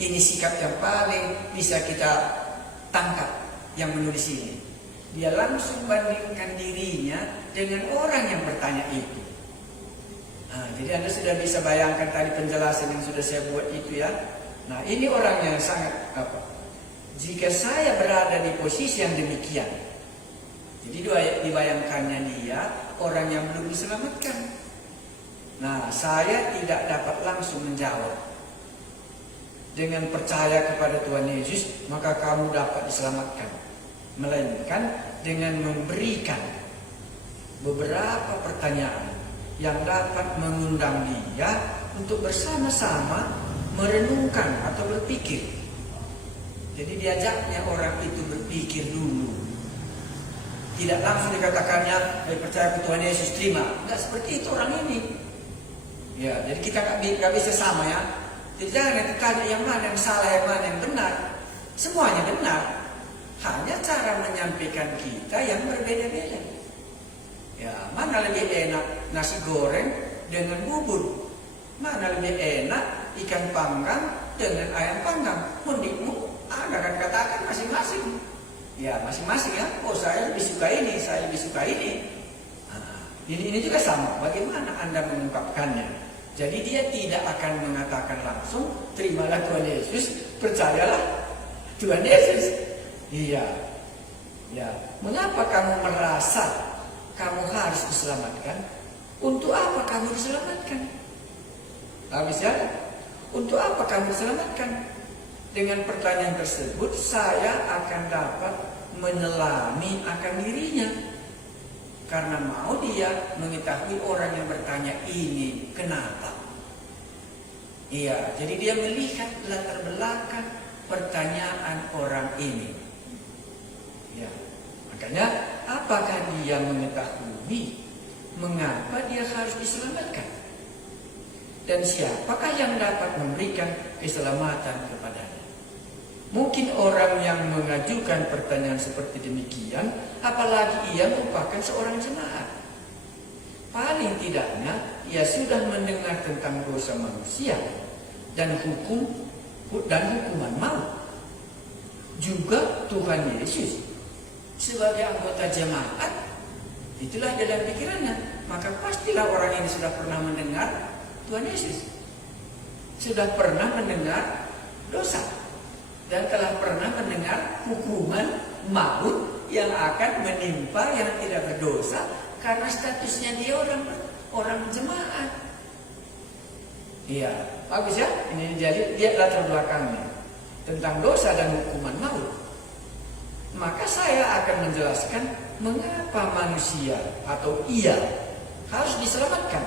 Ini sikap yang paling bisa kita tangkap yang menulis ini. Dia langsung bandingkan dirinya dengan orang yang bertanya itu. Nah, jadi Anda sudah bisa bayangkan tadi penjelasan yang sudah saya buat itu ya. Nah, ini orang yang sangat apa? Jika saya berada di posisi yang demikian, jadi dibayangkannya dia orang yang belum diselamatkan. Nah, saya tidak dapat langsung menjawab dengan percaya kepada Tuhan Yesus, maka kamu dapat diselamatkan. Melainkan dengan memberikan beberapa pertanyaan yang dapat mengundang dia untuk bersama-sama merenungkan atau berpikir. Jadi diajaknya orang itu berpikir dulu. Tidak langsung dikatakannya, percaya ke Tuhan Yesus, terima. Enggak seperti itu orang ini. Ya, jadi kita nggak bisa sama ya. Jadi jangan ditanya yang mana yang salah, yang mana yang benar. Semuanya benar. Hanya cara menyampaikan kita yang berbeda-beda. Ya, mana lebih enak nasi goreng dengan bubur? Mana lebih enak ikan panggang dengan ayam panggang? Mendingmu Anda akan katakan masing-masing. Ya, masing-masing ya. Oh, saya lebih suka ini, saya lebih suka ini. Nah, ini juga sama. Bagaimana Anda mengungkapkannya? Jadi dia tidak akan mengatakan langsung, terimalah Tuhan Yesus, percayalah Tuhan Yesus. Iya. Ya, mengapa kamu merasa kamu harus diselamatkan? Untuk apa kamu diselamatkan? Habis ya? Untuk apa kamu diselamatkan? Dengan pertanyaan tersebut, saya akan dapat menyelami akan dirinya. Karena mau dia mengetahui orang yang bertanya ini kenapa. Iya, jadi dia melihat latar belakang pertanyaan orang ini. Ya, makanya apakah dia mengetahui mengapa dia harus diselamatkan? Dan siapakah yang dapat memberikan keselamatan kepadanya? Mungkin orang yang mengajukan pertanyaan seperti demikian, apalagi ia merupakan seorang jemaat. Paling tidaknya ia sudah mendengar tentang dosa manusia dan hukuman maut. Juga Tuhan Yesus sebagai anggota jemaat, itulah dalam pikirannya. Maka pastilah orang ini sudah pernah mendengar Tuhan Yesus, sudah pernah mendengar dosa, dan telah pernah mendengar hukuman maut yang akan menimpa yang tidak berdosa karena statusnya dia orang jemaat. Iya, bagus ya. Ini jadi dia latar belakangnya tentang dosa dan hukuman maut. Maka saya akan menjelaskan mengapa manusia atau ia harus diselamatkan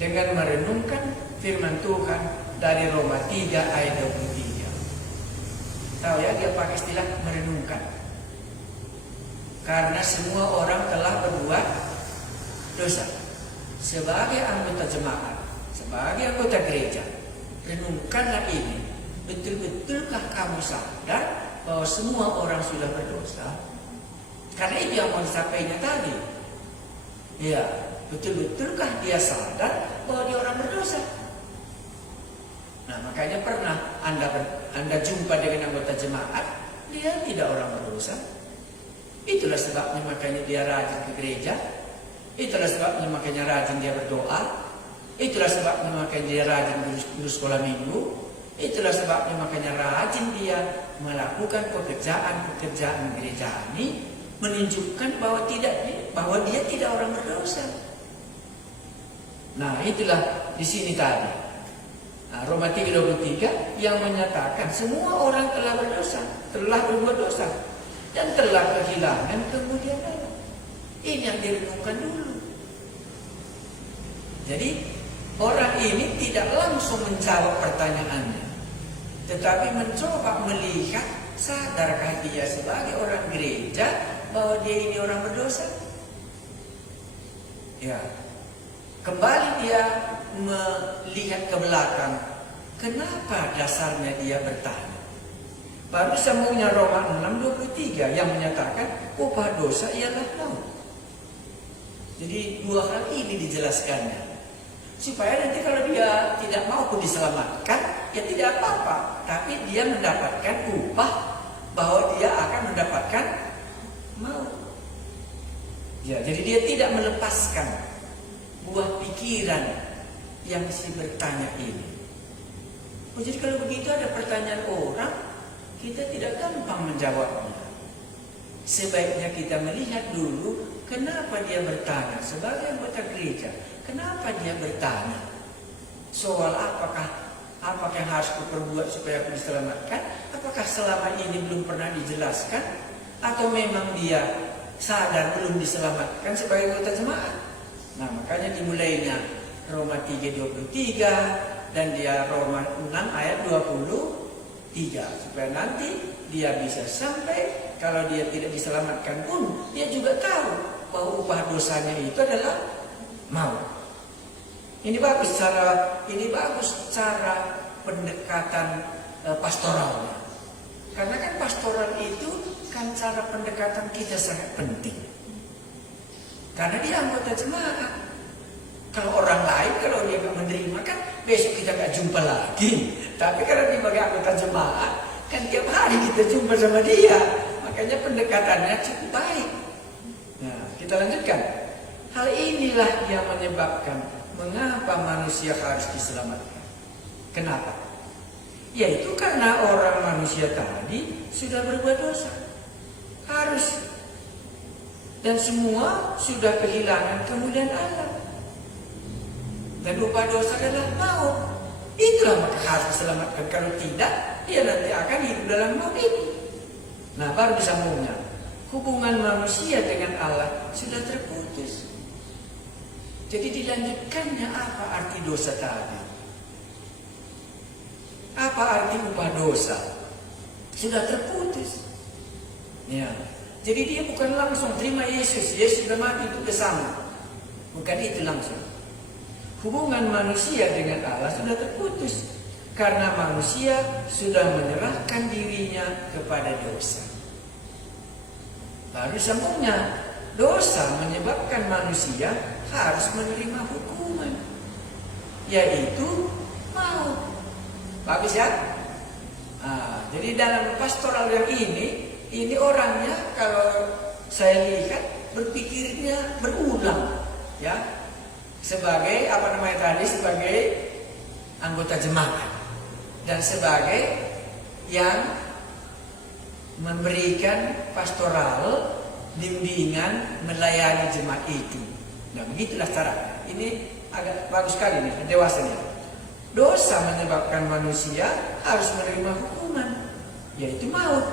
dengan merenungkan firman Tuhan dari Roma 3 ayat 23. Tahu ya, dia pakai istilah merenungkan. Karena semua orang telah berbuat dosa. Sebagai anggota jemaat, sebagai anggota gereja, renungkanlah ini. Betul-betulkah kamu sadar bahwa semua orang sudah berdosa? Karena itu yang mau disapainya tadi. Ya, betul-betulkah dia sadar bahwa dia orang berdosa? Nah, makanya pernah Anda jumpa dengan anggota jemaat, dia tidak orang berdosa. Itulah sebabnya makanya dia rajin ke gereja. Itulah sebabnya makanya rajin dia berdoa. Itulah sebabnya makanya dia rajin di sekolah minggu. Itulah sebabnya makanya rajin dia melakukan pekerjaan gereja ini, menunjukkan bahwa dia tidak orang berdosa. Nah, itulah di sini tadi. Nah, Roma 3:23 yang menyatakan semua orang telah berdosa, telah berbuat dosa dan telah kehilangan kemuliaan Allah. Ini yang direnungkan dulu. Jadi orang ini tidak langsung menjawab pertanyaannya, tetapi mencoba melihat sadarkah dia sebagai orang gereja bahwa dia ini orang berdosa. Ya, kembali dia melihat ke belakang. Kenapa dasarnya dia bertanya? Baru sambungnya Roma 6:23 yang menyatakan upah dosa ialah maut. Jadi dua hal ini dijelaskannya, supaya nanti kalau dia tidak mau diselamatkan, ya tidak apa-apa, tapi dia mendapatkan upah bahwa dia akan mendapatkan maut. Ya, jadi dia tidak melepaskan buah pikiran yang si bertanya ini. Oh, jadi kalau begitu ada pertanyaan orang, kita tidak gampang menjawabnya. Sebaiknya kita melihat dulu kenapa dia bertanya. Sebagai anggota gereja, kenapa dia bertanya? Soal apakah yang harus kuperbuat supaya aku diselamatkan? Apakah selama ini belum pernah dijelaskan? Atau memang dia sadar belum diselamatkan sebagai anggota jemaat? Nah, makanya dimulainya Roma 3:23 dan dia Roma 6 ayat 23, supaya nanti dia bisa sampai kalau dia tidak diselamatkan pun dia juga tahu bahwa upah dosanya itu adalah maut. Ini bagus cara pendekatan pastoralnya. Karena kan pastoral itu kan cara pendekatan kita sangat penting. Karena dia anggota jemaat. Kalau orang lain, kalau dia nggak menerima kan besok kita nggak jumpa lagi. Tapi kalau dia sebagai anggota jemaat, kan tiap hari kita jumpa sama dia. Makanya pendekatannya cukup baik. Nah, kita lanjutkan. Hal inilah yang menyebabkan mengapa manusia harus diselamatkan. Kenapa? Yaitu karena orang manusia tadi sudah berbuat dosa. Harus. Dan semua sudah kehilangan kemuliaan Allah. Dan upah dosa adalah maut. Itulah maka harus diselamatkan. Kalau tidak, dia nanti akan hidup dalam maut ini. Nah, baru disambungnya. Hubungan manusia dengan Allah sudah terputus. Jadi dilanjutkannya apa arti dosa tadi? Apa arti upah dosa? Sudah terputus. Ya. Jadi dia bukan langsung terima Yesus. Yesus sudah mati untuk bersama. Bukan itu langsung. Hubungan manusia dengan Allah sudah terputus. Karena manusia sudah menyerahkan dirinya kepada dosa. Baru sambungnya. Dosa menyebabkan manusia harus menerima hukuman. Yaitu maut. Bagus ya? Nah, jadi dalam pastoral yang ini orangnya kalau saya lihat berpikirnya berulang, ya, sebagai sebagai anggota jemaat dan sebagai yang memberikan pastoral bimbingan melayani jemaat itu. Nah, begitulah caranya. Ini agak bagus sekali nih, dewasa nih. Dosa menyebabkan manusia harus menerima hukuman, yaitu maut.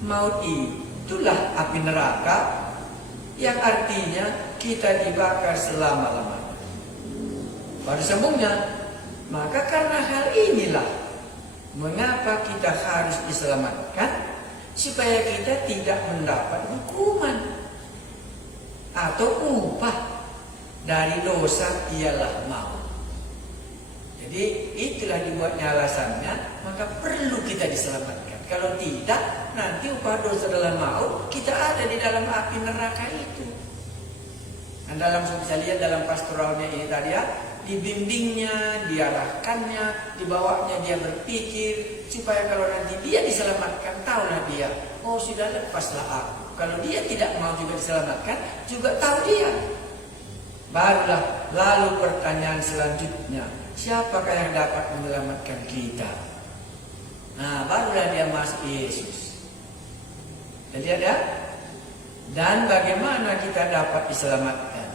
Maut itulah api neraka yang artinya kita dibakar selama-lamanya. Pada sambungnya, maka karena hal inilah mengapa kita harus diselamatkan, supaya kita tidak mendapat hukuman atau upah dari dosa ialah maut. Jadi itulah dibuatnya alasannya, maka perlu kita diselamatkan. Kalau tidak, nanti upah dosa adalah maut, kita ada di dalam api neraka itu. Dan dalam bisa lihat dalam pastoralnya ini tadi ya, dibimbingnya, diarahkannya, dibawanya dia berpikir supaya kalau nanti dia diselamatkan, tahulah dia, oh sudah lepaslah aku. Kalau dia tidak mau juga diselamatkan, juga tahu dia. Barulah lalu pertanyaan selanjutnya, siapakah yang dapat menyelamatkan kita? Nah, barulah dia masuk Yesus. Jadi ada, dan bagaimana kita dapat diselamatkan?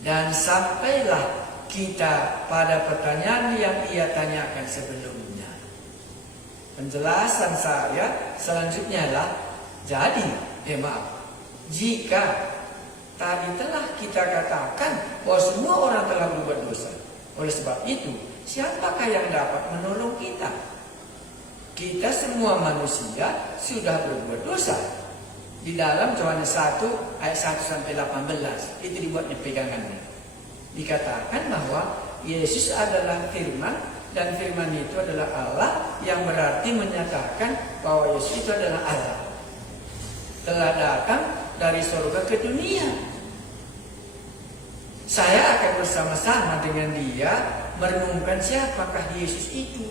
Dan sampailah kita pada pertanyaan yang ia tanyakan sebelumnya. Penjelasan saya selanjutnya adalah, jika tadi telah kita katakan bahwa semua orang telah berbuat dosa, oleh sebab itu siapakah yang dapat menolong kita? Kita semua manusia sudah berbuat dosa. Di dalam Yohanes 1 ayat 1 sampai 18 itu dibuatnya pegangannya. Dikatakan bahwa Yesus adalah firman, dan firman itu adalah Allah, yang berarti menyatakan bahwa Yesus itu adalah Allah. Telah datang dari surga ke dunia. Saya akan bersama-sama dengan dia merenungkan siapakah Yesus itu.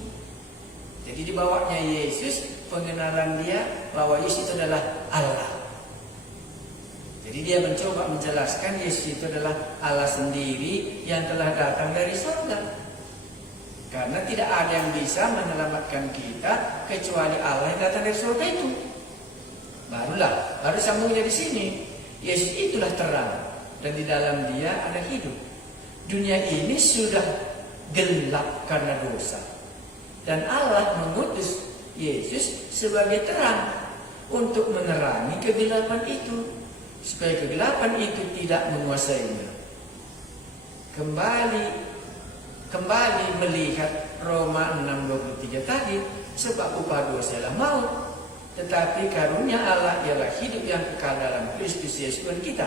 Jadi dibawanya Yesus pengenalan dia bahwa Yesus itu adalah Allah. Jadi dia mencoba menjelaskan Yesus itu adalah Allah sendiri yang telah datang dari surga. Karena tidak ada yang bisa menyelamatkan kita kecuali Allah yang datang dari surga itu. Baru sambungnya di sini. Yesus itulah terang dan di dalam dia ada hidup. Dunia ini sudah gelap karena dosa. Dan Allah mengutus Yesus sebagai terang untuk menerangi kegelapan itu, supaya kegelapan itu tidak menguasainya. Kembali melihat Roma 6:23 tadi, sebab upah dosa ialah maut, tetapi karunia Allah ialah hidup yang kekal dalam Kristus Yesus Tuhan kita.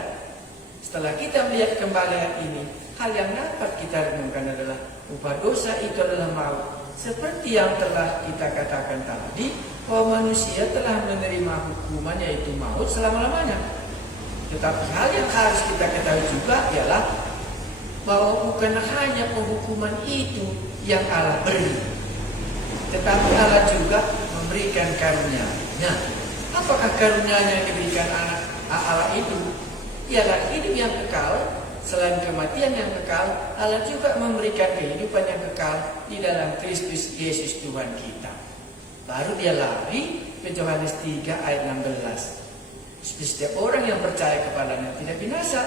Setelah kita melihat kembali ini, hal yang dapat kita renungkan adalah upah dosa itu adalah maut. Seperti yang telah kita katakan tadi, bahwa manusia telah menerima hukuman yaitu maut selama-lamanya. Tetapi hal yang harus kita ketahui juga ialah bahwa bukan hanya penghukuman itu yang Allah beri, tetapi Allah juga memberikan karunia-Nya. Apakah karunia-Nya yang diberikan anak Allah itu? Ialah hidup yang kekal. Selain kematian yang kekal, Allah juga memberikan kehidupan yang kekal di dalam Kristus Yesus Tuhan kita. Baru dia lari ke Yohanes 3 ayat 16. Setiap orang yang percaya kepadanya tidak binasa,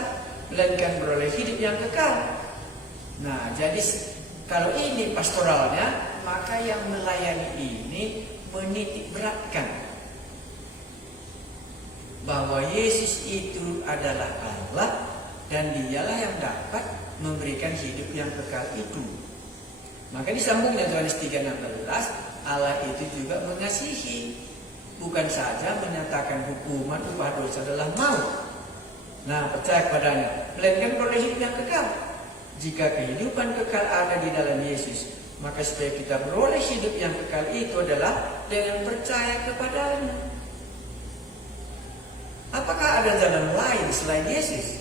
melainkan beroleh hidup yang kekal. Nah, jadi kalau ini pastoralnya, maka yang melayani ini menitik beratkan bahwa Yesus itu adalah Allah dan dialah yang dapat memberikan hidup yang kekal itu. Maka disambung dengan Yohanes 3:16, Allah itu juga mengasihi, bukan saja menyatakan hukuman upah dosa adalah maut. Nah, percaya kepadanya, melainkan beroleh hidup yang kekal. Jika kehidupan kekal ada di dalam Yesus, maka supaya kita beroleh hidup yang kekal itu adalah dengan percaya kepadanya. Apakah ada jalan lain selain Yesus?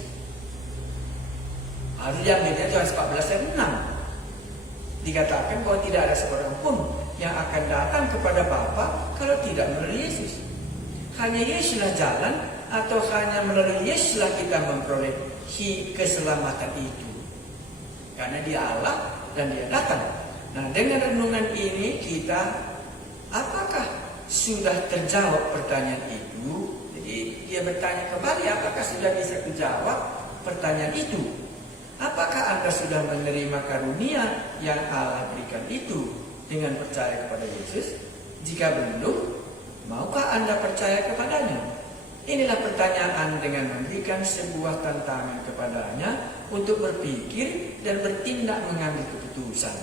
Harus yang dilihat Yohanes 14 ayat 6. Dikatakan bahwa tidak ada seorang pun yang akan datang kepada Bapa kalau tidak melalui Yesus. Hanya Yesuslah jalan, atau hanya melalui Yesuslah kita memperoleh keselamatan itu. Karena dia Allah dan dia datang. Nah, dengan renungan ini kita, apakah sudah terjawab pertanyaan itu? Jadi dia bertanya kembali, apakah sudah bisa dijawab pertanyaan itu? Apakah Anda sudah menerima karunia yang Allah berikan itu dengan percaya kepada Yesus? Jika belum, maukah Anda percaya kepadanya? Inilah pertanyaan dengan memberikan sebuah tantangan kepadanya untuk berpikir dan bertindak mengambil keputusan.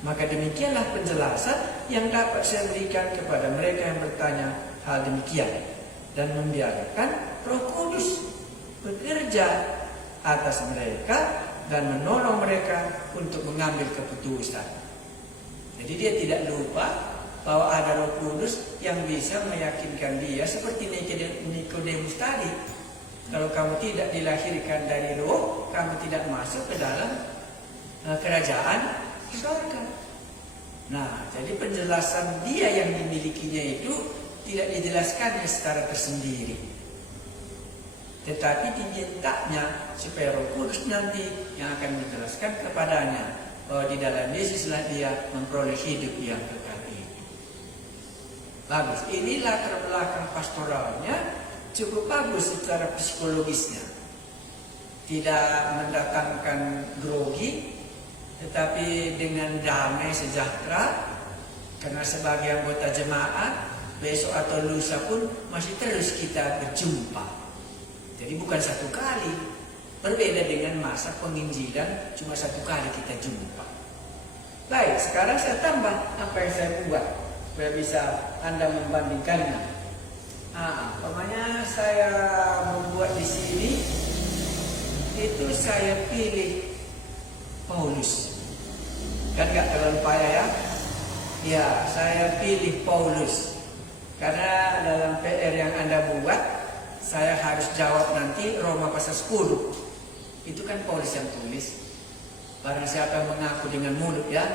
Maka demikianlah penjelasan yang dapat saya berikan kepada mereka yang bertanya hal demikian, dan membiarkan Roh Kudus bekerja atas mereka dan menolong mereka untuk mengambil keputusan. Jadi dia tidak lupa bahwa ada Roh Kudus yang bisa meyakinkan dia, seperti Nikodemus tadi. Kalau kamu tidak dilahirkan dari Roh, kamu tidak masuk ke dalam kerajaan surga. Nah, jadi penjelasan dia yang dimilikinya itu tidak dijelaskannya secara tersendiri, tetapi dimintanya supaya Roh Kudus nanti yang akan menjelaskan kepadanya bahwa di dalam Yesuslah dia memperoleh hidup yang kekal itu. Bagus, ini latar belakang pastoralnya cukup bagus secara psikologisnya. Tidak mendatangkan grogi, tetapi dengan damai sejahtera. Karena sebagai anggota jemaat, besok atau lusa pun masih terus kita berjumpa. Jadi bukan satu kali, berbeda dengan masa penginjilan, cuma satu kali kita jumpa. Baik, sekarang saya tambah apa yang saya buat supaya bisa Anda membandingkannya. Umpamanya saya membuat di sini, itu saya pilih Paulus. Kan gak terlalu payah ya? Ya, saya pilih Paulus. Karena dalam PR yang Anda buat, saya harus jawab nanti Roma pasal 10. Itu kan Paulus yang tulis. Barang siapa yang mengaku dengan mulut ya.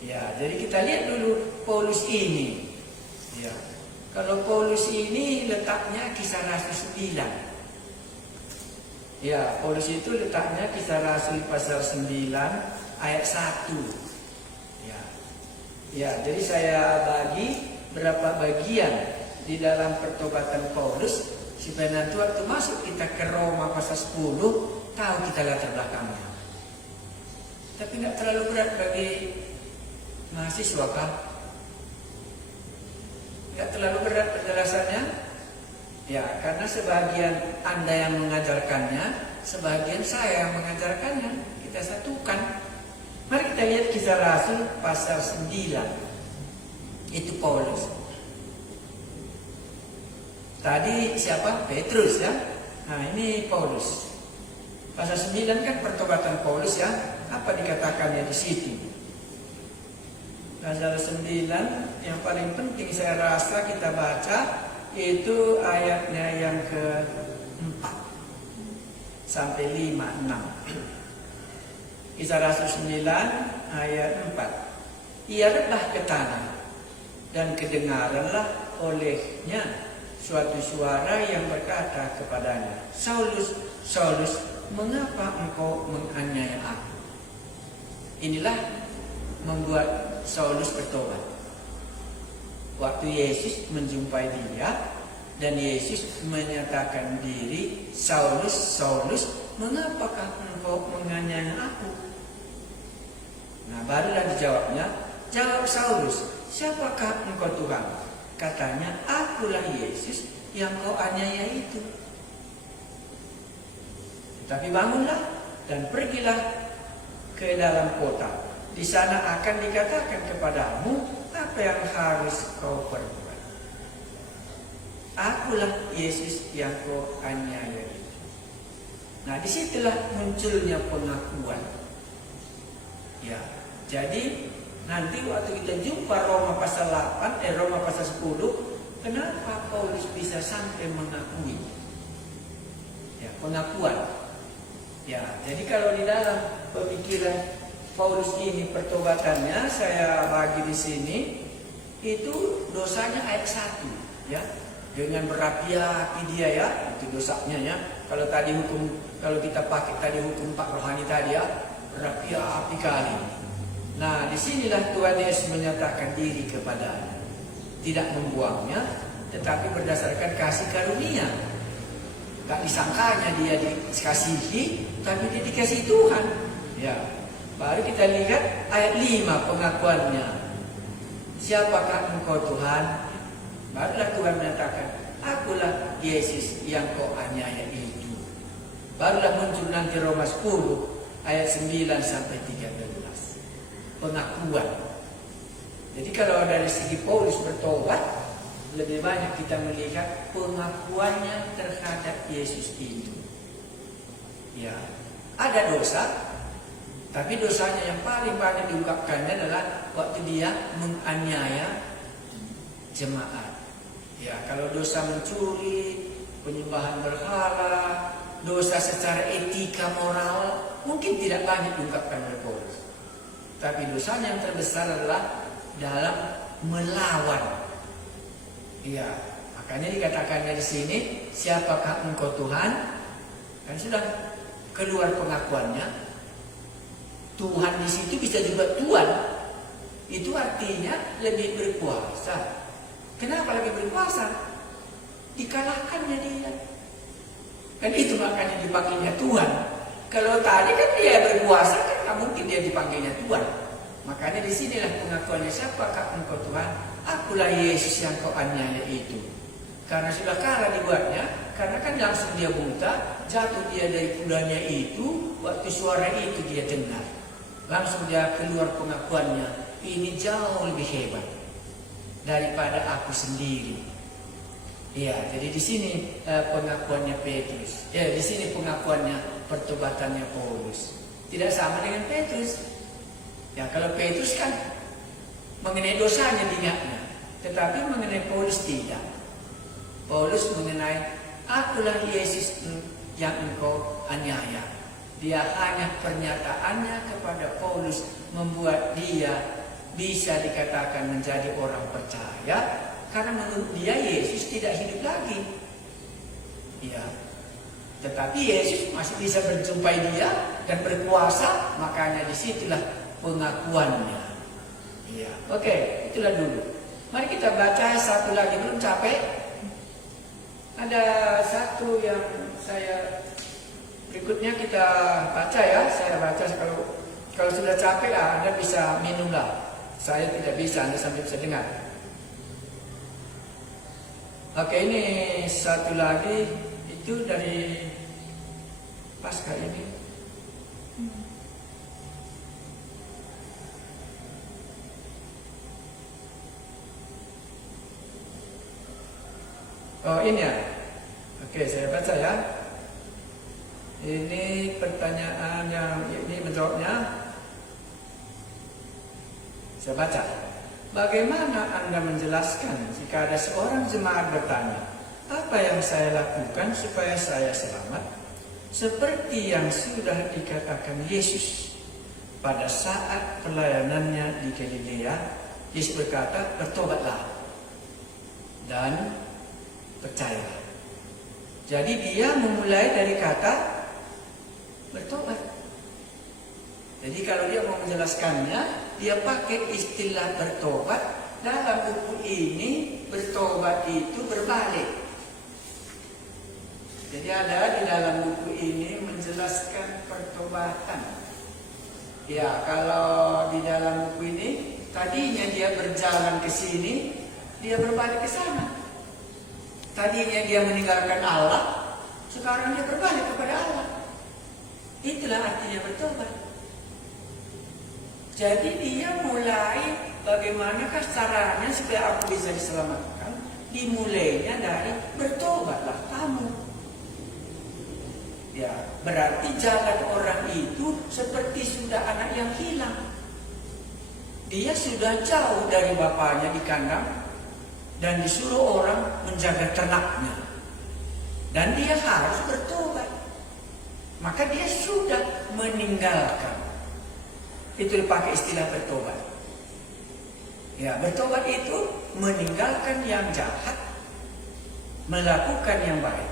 Ya, jadi kita lihat dulu Paulus ini. Ya. Kalau Paulus ini letaknya Kisah Rasul 9. Ya, Paulus itu letaknya Kisah Rasul pasal 9 ayat 1. Ya. Ya, jadi saya bagi berapa bagian di dalam pertobatan Paulus supaya nanti waktu masuk kita ke Roma pasal 10 tahu kita latar belakangnya. Tapi nggak terlalu berat bagi mahasiswa kan? Nggak terlalu berat penjelasannya? Ya, karena sebagian Anda yang mengajarkannya, sebagian saya yang mengajarkannya. Kita satukan. Mari kita lihat Kisah Rasul pasal 9. Itu Paulus. Tadi siapa? Petrus ya. Nah, ini Paulus. Pasal 9 kan pertobatan Paulus ya. Apa dikatakannya di situ? Pasal 9 yang paling penting saya rasa kita baca itu ayatnya yang ke-4 sampai 5, 6. Kisah Rasul 9 ayat 4. Ia rebah ke tanah dan kedengaranlah olehnya suatu suara yang berkata kepadanya, Saulus, Saulus, mengapa engkau menganiaya aku? Inilah membuat Saulus bertobat. Waktu Yesus menjumpai dia dan Yesus menyatakan diri, Saulus, Saulus, mengapakah engkau menganiaya aku? Nah, barulah dijawabnya, jawab Saulus, siapakah engkau Tuhan? Katanya, akulah Yesus yang kau aniaya itu. Tetapi bangunlah dan pergilah ke dalam kota. Di sana akan dikatakan kepadamu apa yang harus kau perbuat. Akulah Yesus yang kau aniaya itu. Nah, disitulah munculnya pengakuan. Ya, jadi nanti waktu kita jumpa Roma pasal 8, Roma pasal 10, kenapa Paulus bisa sampai mengakui? Ya, pengakuan. Ya, jadi kalau di dalam pemikiran Paulus ini pertobatannya saya bagi di sini itu dosanya ayat 1 ya. Dengan berapi-api dia ya, itu dosanya ya. Kalau tadi hukum, kalau kita pakai tadi hukum Pak Rohani tadi ya, berapi-api kali. Nah, disinilah Tuhan Yesus menyatakan diri kepadanya, tidak membuangnya, tetapi berdasarkan kasih karunia. Gak disangkanya dia dikasihi, tapi dia dikasihi Tuhan. Ya, baru kita lihat ayat 5 pengakuannya. Siapakah engkau Tuhan? Barulah Tuhan menyatakan, akulah Yesus yang kau aniaya itu. Barulah muncul nanti Roma 10 ayat 9 sampai 13. Pengakuan. Jadi kalau dari segi Paulus bertobat, lebih banyak kita melihat pengakuannya terhadap Yesus itu. Ya, ada dosa, tapi dosanya yang paling banyak diungkapkannya adalah waktu dia menganiaya jemaat. Ya, kalau dosa mencuri, penyembahan berhala, dosa secara etika moral mungkin tidak banyak diungkapkan oleh Paulus. Tapi dosanya yang terbesar adalah dalam melawan. Ya, makanya dikatakannya di sini, siapakah engkau Tuhan? Kan sudah keluar pengakuannya. Tuhan di situ bisa juga Tuhan. Itu artinya lebih berkuasa. Kenapa lebih berkuasa? Dikalahkannya dia. Kan itu makanya dipanggilnya Tuhan. Kalau tadi kan dia berkuasa, kan nggak mungkin dia dipanggilnya Tuhan. Makanya disinilah pengakuannya, siapakah engkau Tuhan? Akulah Yesus yang kau aniaya itu. Karena sudah kalah dibuatnya, karena kan langsung dia buta, jatuh dia dari kudanya itu, waktu suara itu dia dengar. Langsung dia keluar pengakuannya, ini jauh lebih hebat daripada aku sendiri. Ya, jadi di sini pengakuannya Petrus. Ya, di sini pengakuannya pertobatannya Paulus. Tidak sama dengan Petrus. Ya, kalau Petrus kan mengenai dosanya diingatnya, tetapi mengenai Paulus tidak. Paulus mengenai akulah Yesus yang engkau aniaya. Dia hanya pernyataannya kepada Paulus membuat dia bisa dikatakan menjadi orang percaya, karena menurut dia Yesus tidak hidup lagi. Ya, tetapi Yesus masih bisa menjumpai dia dan berkuasa, makanya disitulah pengakuannya. Ya, oke, itulah dulu. Mari kita baca satu lagi, belum capek? Ada satu yang saya berikutnya kita baca ya. Saya baca, kalau sudah capek Anda bisa minum lah. Saya tidak bisa, Anda sampai bisa dengar. Oke, ini satu lagi itu dari Paskah ini. Oh ini ya. Oke, saya baca ya. Ini pertanyaan yang ini menjawabnya. Saya baca. Bagaimana Anda menjelaskan jika ada seorang jemaat bertanya, apa yang saya lakukan supaya saya selamat? Seperti yang sudah dikatakan Yesus pada saat pelayanannya di Galilea, Yesus berkata, bertobatlah dan percayalah. Jadi dia memulai dari kata bertobat. Jadi kalau dia mau menjelaskannya, dia pakai istilah bertobat. Dalam buku ini bertobat itu berbalik. Jadi ada di dalam buku ini menjelaskan pertobatan. Ya, kalau di dalam buku ini tadinya dia berjalan ke sini, dia berbalik ke sana. Tadinya dia meninggalkan Allah, sekarang dia berbalik kepada Allah. Itulah artinya bertobat. Jadi dia mulai bagaimanakah caranya supaya aku bisa diselamatkan. Dimulainya dari bertobatlah kamu. Ya, berarti jalan orang itu seperti sudah anak yang hilang. Dia sudah jauh dari bapaknya di kandang dan disuruh orang menjaga ternaknya. Dan dia harus bertobat. Maka dia sudah meninggalkan. Itu dipakai istilah bertobat. Ya, bertobat itu meninggalkan yang jahat, melakukan yang baik,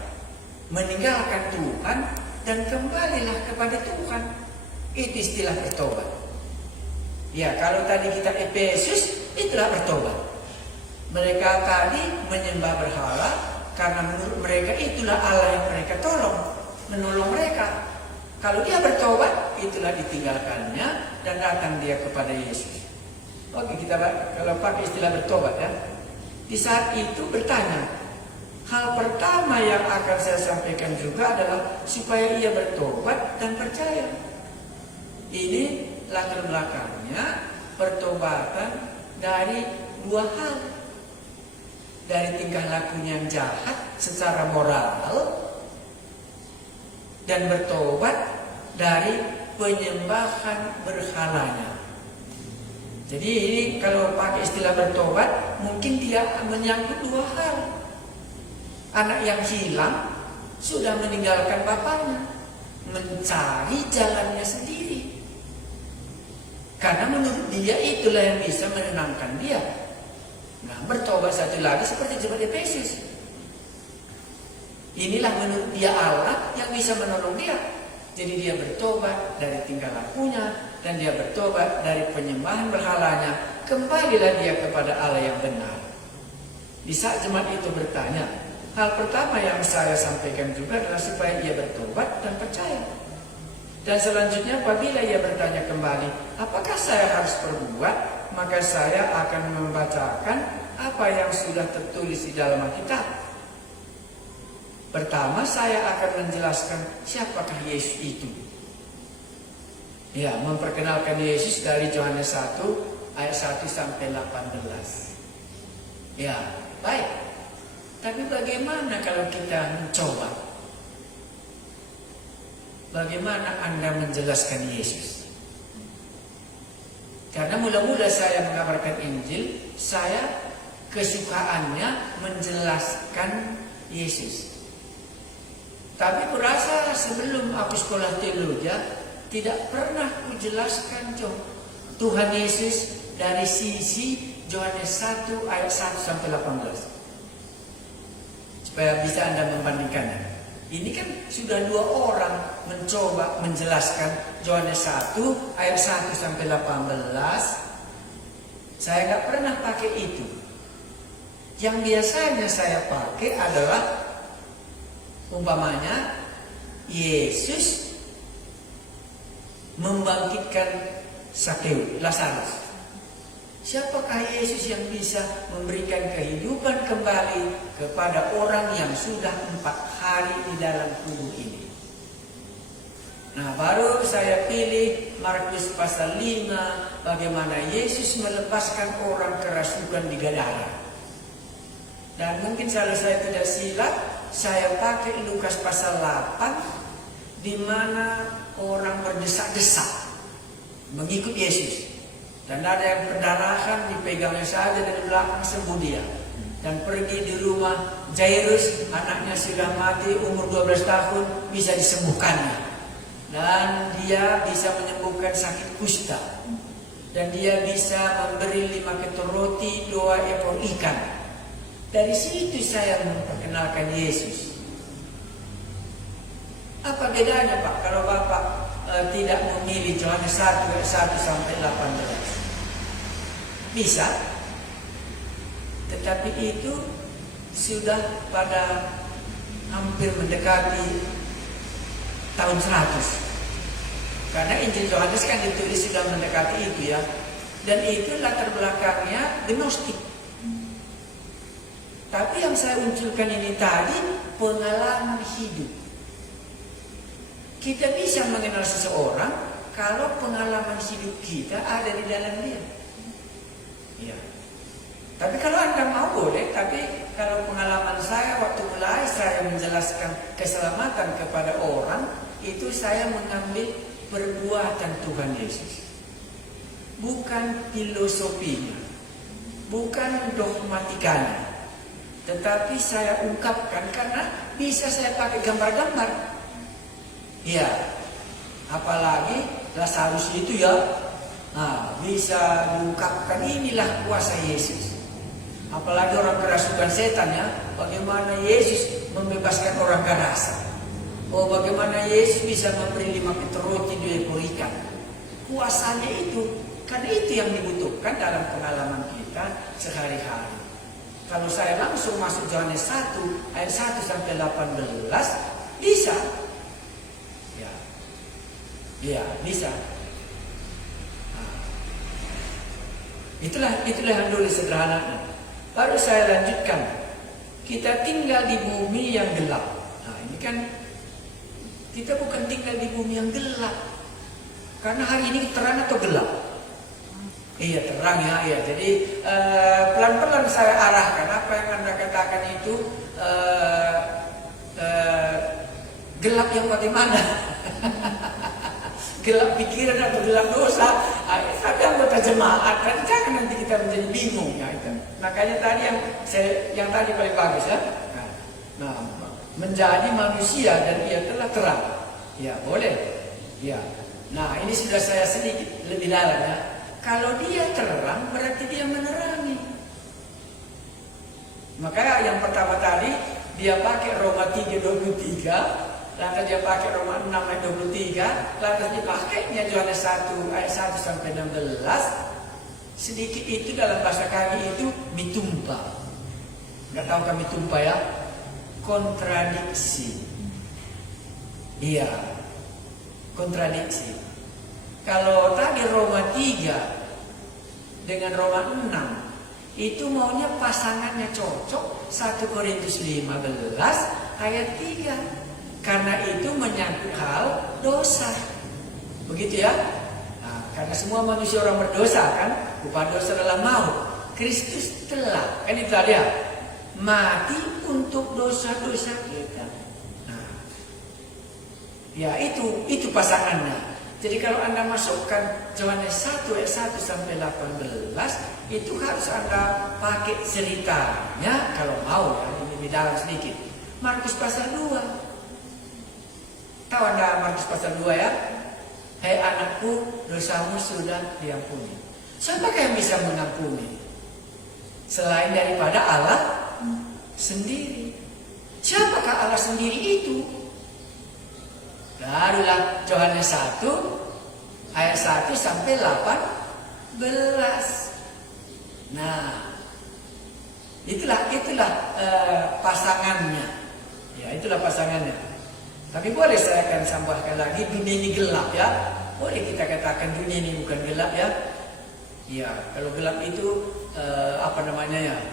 meninggalkan Tuhan dan kembalilah kepada Tuhan. Itu istilah bertobat. Ya, kalau tadi kita Efesus, itulah bertobat. Mereka tadi menyembah berhala karena menurut mereka itulah Allah yang mereka menolong mereka. Kalau dia bertobat, itulah ditinggalkannya dan datang dia kepada Yesus. Oke, kita kalau pakai istilah bertobat ya. Di saat itu bertanya, hal pertama yang akan saya sampaikan juga adalah supaya ia bertobat dan percaya. Ini latar belakangnya pertobatan dari dua hal. Dari tingkah lakunya yang jahat secara moral dan bertobat dari penyembahan berhalanya. Jadi ini kalau pakai istilah bertobat, mungkin dia menyangkut dua hal. Anak yang hilang sudah meninggalkan bapaknya, mencari jalannya sendiri. Karena menurut dia itulah yang bisa menenangkan dia. Nah, bertobat satu lagi seperti jemaat Efesus. Inilah menurut dia Allah yang bisa menolong dia. Jadi dia bertobat dari tingkah lakunya dan dia bertobat dari penyembahan berhalanya. Kembalilah dia kepada Allah yang benar. Di saat jemaat itu bertanya, hal pertama yang saya sampaikan juga adalah supaya ia bertobat dan percaya. Dan selanjutnya apabila ia bertanya kembali, apakah saya harus berbuat? Maka saya akan membacakan apa yang sudah tertulis di dalam Alkitab. Pertama saya akan menjelaskan siapakah Yesus itu. Ya, memperkenalkan Yesus dari Yohanes 1 ayat 1 sampai 18. Ya, baik. Tapi bagaimana kalau kita mencoba? Bagaimana Anda menjelaskan Yesus? Karena mula-mula saya mengabarkan Injil, saya kesukaannya menjelaskan Yesus. Tapi kurasa sebelum aku sekolah teologi, tidak pernah kujelaskan Tuhan Yesus dari sisi Yohanes 1 ayat 1 sampai 18. Supaya bisa Anda membandingkannya. Ini kan sudah 2 orang mencoba menjelaskan Yohanes 1 ayat 1 sampai 18. Saya nggak pernah pakai itu. Yang biasanya saya pakai adalah umpamanya Yesus membangkitkan Lazarus. Siapakah Yesus yang bisa memberikan kehidupan kembali kepada orang yang sudah 4 hari di dalam tubuh ini? Nah, baru saya pilih Markus pasal 5, bagaimana Yesus melepaskan orang kerasukan di Gadara. Dan mungkin kalau saya tidak silap, saya pakai Lukas pasal 8, di mana orang berdesak-desak mengikut Yesus. Dan ada yang perdarahan, dipegangnya saja dari belakang, sembuh dia. Dan pergi di rumah Jairus, anaknya sudah mati, umur 12 tahun, bisa disembuhkannya. Dan dia bisa menyembuhkan sakit kusta. Dan dia bisa memberi 5 ketong roti, 2 ekor ikan. Dari situ saya memperkenalkan Yesus. Apa bedanya Pak kalau Bapak tidak memilih Yohanes 1 ayat 1 sampai 18? Bisa. Tetapi itu sudah pada hampir mendekati tahun 100. Karena Injil Yohanes kan ditulis sudah mendekati itu ya. Dan itu latar belakangnya gnostik. Tapi yang saya unculkan ini tadi pengalaman hidup. Kita bisa mengenal seseorang kalau pengalaman hidup kita ada di dalam dia. Ya. Tapi kalau Anda mau boleh, tapi kalau pengalaman saya waktu mulai saya menjelaskan keselamatan kepada orang, itu saya mengambil perbuatan Tuhan Yesus. Bukan filosofinya, bukan dogmatikanya, tetapi saya ungkapkan karena bisa saya pakai gambar-gambar. Ya, apalagi Lazarus itu ya, bisa diungkapkan inilah kuasa Yesus. Apalagi orang kerasukan setan ya, bagaimana Yesus membebaskan orang garasa. Oh, bagaimana Yesus bisa memberi 5 ketong roti 2 ekor ikan. Kuasanya itu, karena itu yang dibutuhkan dalam pengalaman kita sehari-hari. Kalau saya langsung masuk Yohanes 1 ayat 1 sampai 18, bisa. Ya, bisa. Itulah yang dulu sederhana. Baru saya lanjutkan. Kita tinggal di bumi yang gelap. Nah, ini kan kita bukan tinggal di bumi yang gelap. Karena hari ini terang atau gelap? Iya, terang ya. Iya. Jadi pelan-pelan saya arahkan apa yang Anda katakan itu gelap yang bagaimana? Gelap pikiran atau gelap dosa. Tapi anggota jemaat kan jangan nanti kita menjadi bingung ya itu. Makanya tadi yang tadi paling bagus ya. Nah, menjadi manusia dan ia telah terang. Ya, boleh. Ya. Nah, ini sudah saya sedikit lebih dalam ya. Kalau dia terang berarti dia menerangi. Maka yang pertama tadi dia pakai Roma 3:23. Lantas dia pakai Roma 6 ayat 23. Lantas dipakainya Yohanes 1 ayat 1 sampai 16. Sedikit itu dalam bahasa kami itu mitumpa. Nggak tahu kami mitumpa ya? Kontradiksi. Iya, kontradiksi. Kalau tadi Roma 3 dengan Roma 6 itu maunya pasangannya cocok. 1 Korintus 15 ayat 3. Karena itu menyangkut hal dosa. Begitu ya. Nah, karena semua manusia orang berdosa kan. Upah dosa adalah maut. Kristus telah, kan itu dia, mati untuk dosa-dosa kita. Nah, ya itu pasangannya. Jadi kalau Anda masukkan Yohanes 1 ayat 1 sampai 18, itu harus Anda pakai ceritanya kalau mau ya, ini di dalam sedikit. Markus pasal 2. Tahu Anda Markus pasal 2 ya? Hei anakku, dosamu sudah diampuni. Siapakah yang bisa mengampuni? selain daripada Allah sendiri. Siapakah Allah sendiri itu? Barulah Yohanes 1 ayat 1 sampai 18. Nah, itulah pasangannya. Ya, itulah pasangannya. Tapi boleh saya akan tambahkan lagi, dunia ini gelap ya. Boleh kita katakan dunia ini bukan gelap ya. Ya, kalau gelap itu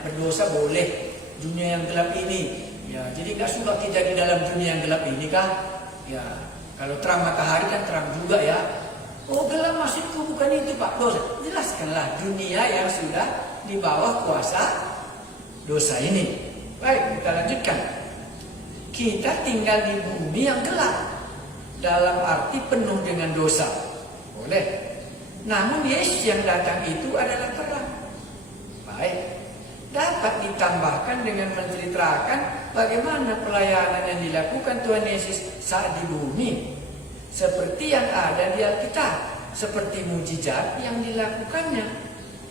berdosa boleh. Dunia yang gelap ini, ya, jadi nggak suka kita di dalam dunia yang gelap ini kah? Ya, kalau terang matahari kan terang juga ya. Oh, gelap maksudku bukan itu Pak, dosa. Jelaskanlah dunia yang sudah di bawah kuasa dosa ini. Baik, kita lanjutkan. Kita tinggal di bumi yang gelap, dalam arti penuh dengan dosa. Boleh. Namun Yesus yang datang itu adalah terang. Baik. Dapat ditambahkan dengan menceritakan bagaimana pelayanan yang dilakukan Tuhan Yesus saat di bumi, seperti yang ada di Alkitab, seperti mujizat yang dilakukannya,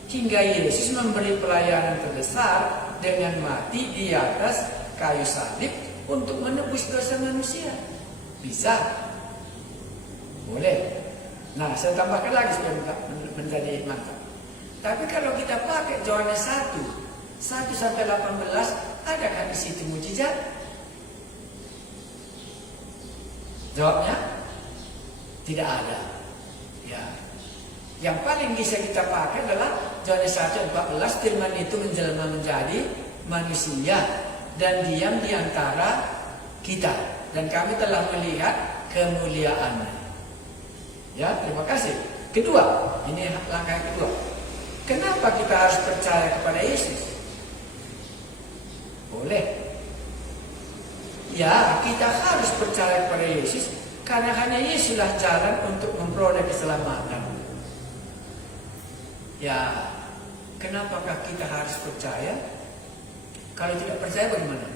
hingga Yesus memberi pelayanan terbesar dengan mati di atas kayu salib untuk menebus dosa manusia. Bisa? Boleh. Nah, saya tambahkan lagi supaya menjadi mantap. Tapi kalau kita pakai Yohanes 1 sampai 18, adakah di situ mujizat? Jawabnya tidak ada. Ya. Yang paling bisa kita pakai adalah Yohanes 1:14, firman itu menjelma menjadi manusia dan diam di antara kita, dan kami telah melihat kemuliaannya. Ya, terima kasih. Kedua, ini langkah kedua. Kenapa kita harus percaya kepada Yesus? Boleh. Ya, kita harus percaya kepada Yesus karena hanya Yesuslah jalan untuk memperoleh keselamatan. Ya, kenapakah kita harus percaya? Kalau tidak percaya bagaimana?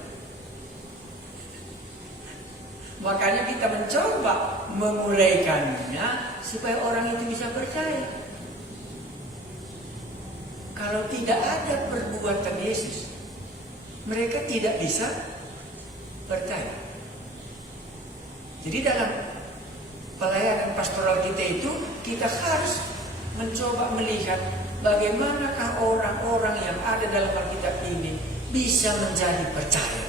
Makanya kita mencoba menguraikannya supaya orang itu bisa percaya. Kalau tidak ada perbuatan Yesus, mereka tidak bisa percaya. Jadi dalam pelayanan pastoral kita itu, kita harus mencoba melihat bagaimanakah orang-orang yang ada dalam Alkitab ini bisa menjadi percaya.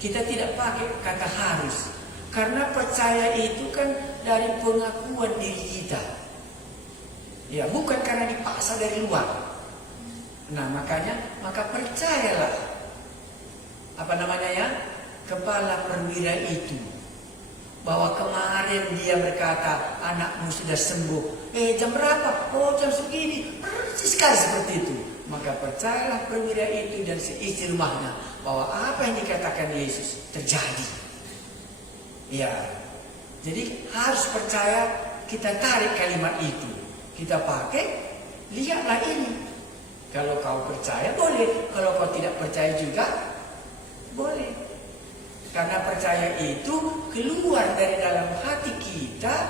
Kita tidak pakai kata harus, karena percaya itu kan dari pengakuan diri kita. Ya, bukan karena dipaksa dari luar. Nah, maka percayalah kepala perwira itu, bahwa kemarin dia berkata anakmu sudah sembuh. Jam berapa? Oh, jam segini. Persis sekali seperti itu. Maka percayalah perwira itu dan seisi rumahnya bahwa apa yang dikatakan Yesus terjadi. Ya, jadi harus percaya. Kita tarik kalimat itu, kita pakai. Lihatlah ini. Kalau kau percaya boleh, kalau kau tidak percaya juga boleh. Karena percaya itu keluar dari dalam hati kita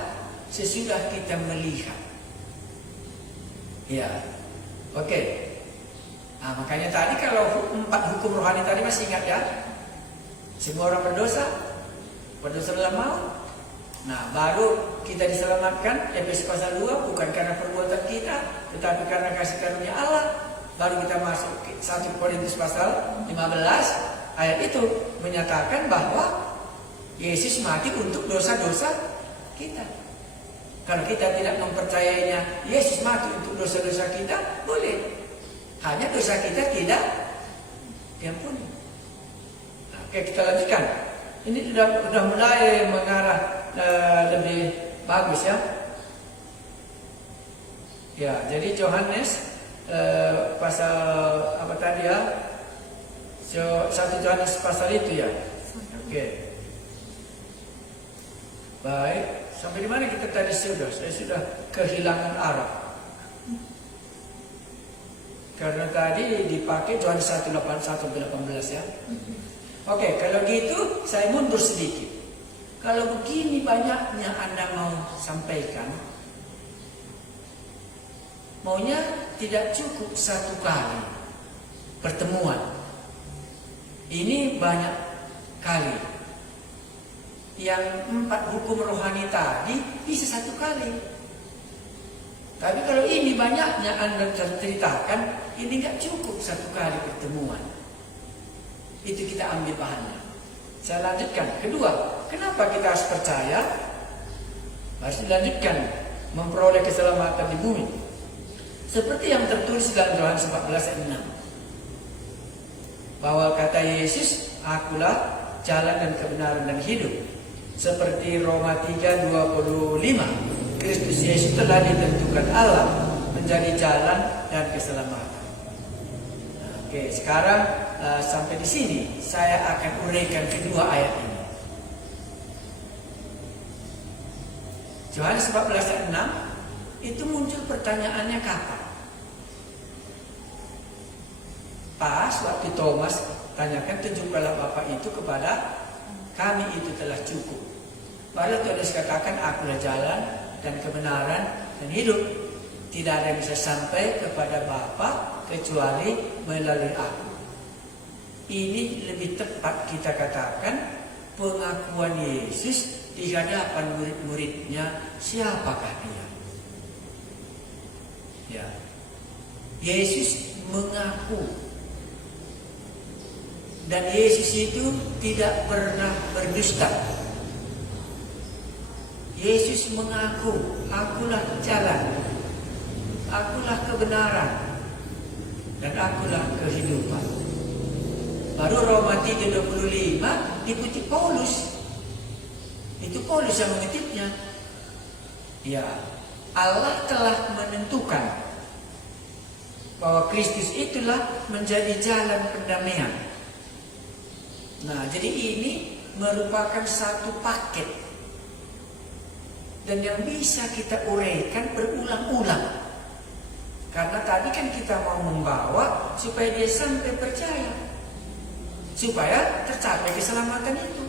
sesudah kita melihat. Ya, oke. Nah, makanya tadi kalau 4 hukum rohani tadi masih ingat ya? Semua orang berdosa dalam maut. Nah, baru kita diselamatkan, Efesus pasal 2, bukan karena perbuatan kita, tetapi karena kasih karunia Allah. Baru kita masuk 1 Korintus pasal 15, ayat itu menyatakan bahwa Yesus mati untuk dosa-dosa kita. Kalau kita tidak mempercayainya Yesus mati untuk dosa-dosa kita, boleh. Hanya dosa kita tidak diampuni. Nah, oke, kita lanjutkan. Ini sudah mulai mengarah lebih bagus ya. Ya, jadi Yohanes pasal apa tadi ya? 1 Yohanes pasal itu ya. Oke. Baik, sampai di mana kita tadi sudah? Saya sudah kehilangan arah. Karena tadi dipakai Yohanes 1:18 ya. Oke, kalau gitu saya mundur sedikit. Kalau begini banyaknya Anda mau sampaikan, maunya tidak cukup satu kali pertemuan. Ini banyak kali. Yang 4 hukum rohani tadi bisa satu kali. Tapi kalau ini banyaknya Anda ceritakan, ini nggak cukup satu kali pertemuan. Itu kita ambil bahannya. Saya lanjutkan. Kedua, kenapa kita harus percaya? Harus dilanjutkan memperoleh keselamatan di bumi. Seperti yang tertulis dalam Yohanes 14 ayat 6. Bahwa kata Yesus, akulah jalan dan kebenaran dan hidup. Seperti Roma 3:25, Kristus Yesus telah ditentukan Allah menjadi jalan dan keselamatan. Oke, sekarang sampai di sini saya akan uraikan kedua ayat ini. Yohanes 14 ayat 6 itu muncul pertanyaannya kapan? Pas waktu Thomas tanyakan, tunjukkanlah Bapa itu kepada kami, itu telah cukup. Baru Tuhan katakan, akulah jalan dan kebenaran dan hidup. Tidak ada yang bisa sampai kepada Bapa kecuali melalui aku. Ini lebih tepat kita katakan pengakuan Yesus di hadapan murid-muridnya, siapakah dia? Ya. Yesus mengaku. Dan Yesus itu tidak pernah berdusta. Yesus mengaku, akulah jalan, akulah kebenaran, dan akulah kehidupan. Baru Roma 3:25 dikutip Paulus. Itu Paulus yang mengutipnya. Ya, Allah telah menentukan bahwa Kristus itulah menjadi jalan pendamaian. Nah, jadi ini merupakan satu paket. Dan yang bisa kita uraikan berulang-ulang. Karena tadi kan kita mau membawa supaya dia sampai percaya. Supaya tercapai keselamatan itu.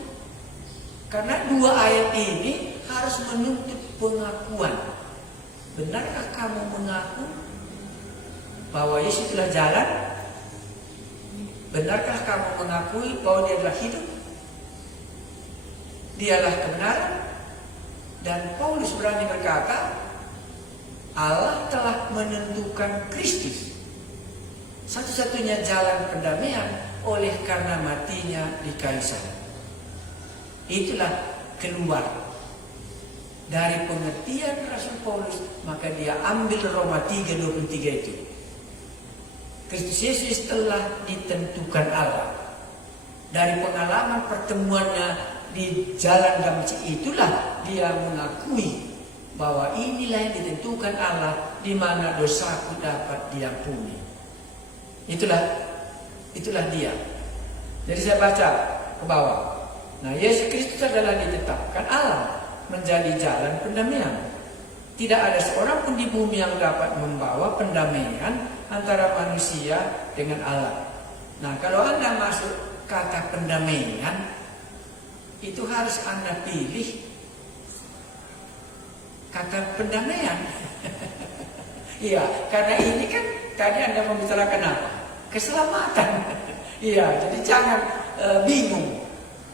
Karena dua ayat ini harus menuntut pengakuan. Benarkah kamu mengaku bahwa Yesus adalah jalan? Benarkah kamu mengakui bahwa dia adalah hidup? Dialah kebenaran? Dan Paulus berani berkata, Allah telah menentukan Kristus satu-satunya jalan pendamaian oleh karena matinya di kayu salib. Itulah keluar dari pengertian Rasul Paulus, maka dia ambil Roma 3:23 itu. Kristus Yesus telah ditentukan Allah. Dari pengalaman pertemuannya di jalan Damsyik itulah dia mengakui bahwa inilah yang ditentukan Allah, di mana dosaku dapat diampuni. Itulah dia. Jadi saya baca ke bawah. Nah, Yesus Kristus adalah ditetapkan Allah menjadi jalan pendamaian. Tidak ada seorang pun di bumi yang dapat membawa pendamaian antara manusia dengan Allah. Nah, kalau Anda masuk kata pendamaian, itu harus Anda pilih kata pendamaian. Iya, karena ini kan tadi Anda membicarakan apa? Keselamatan. Iya, jadi jangan bingung.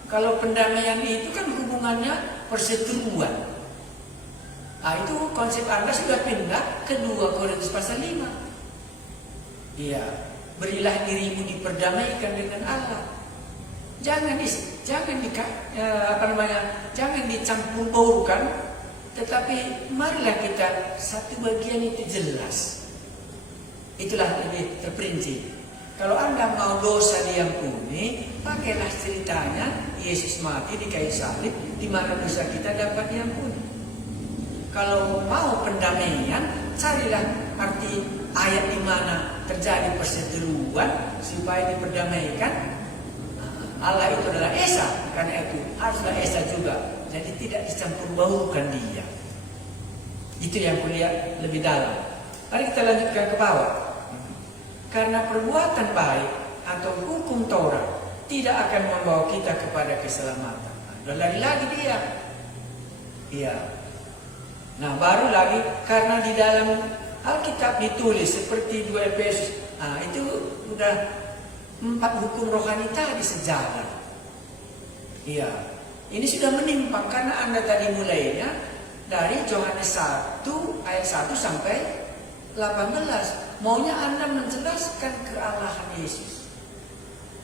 Kalau pendamaian itu kan hubungannya perseteruan. Nah, itu konsep Anda sudah pindah ke 2 Korintus pasal 5. Iya, berilah dirimu diperdamaikan dengan Allah. Jangan dicampur baurkan, tetapi marilah kita satu bagian itu jelas. Itulah lebih terperinci. Kalau Anda mau dosa diampuni, pakailah ceritanya Yesus mati di kayu salib, di mana dosa kita dapat diampuni. Kalau mau pendamaian, carilah arti ayat di mana terjadi perseteruan supaya diperdamaikan. Allah itu adalah Esa, karena itu haruslah Esa juga. Jadi tidak dicampur baurkan dia. Itu yang kulihat lebih dalam. Mari kita lanjutkan ke bawah. Karena perbuatan baik atau hukum Taurat tidak akan membawa kita kepada keselamatan. Dan lagi-lagi dia. Iya. Nah, baru lagi karena di dalam Alkitab ditulis seperti 2 Efesus. Itu udah 4 hukum rohani tadi sejalan. Iya, ini sudah menyimpang karena Anda tadi mulainya dari Yohanes 1 ayat 1 sampai 18. Maunya Anda menjelaskan kealahan Yesus.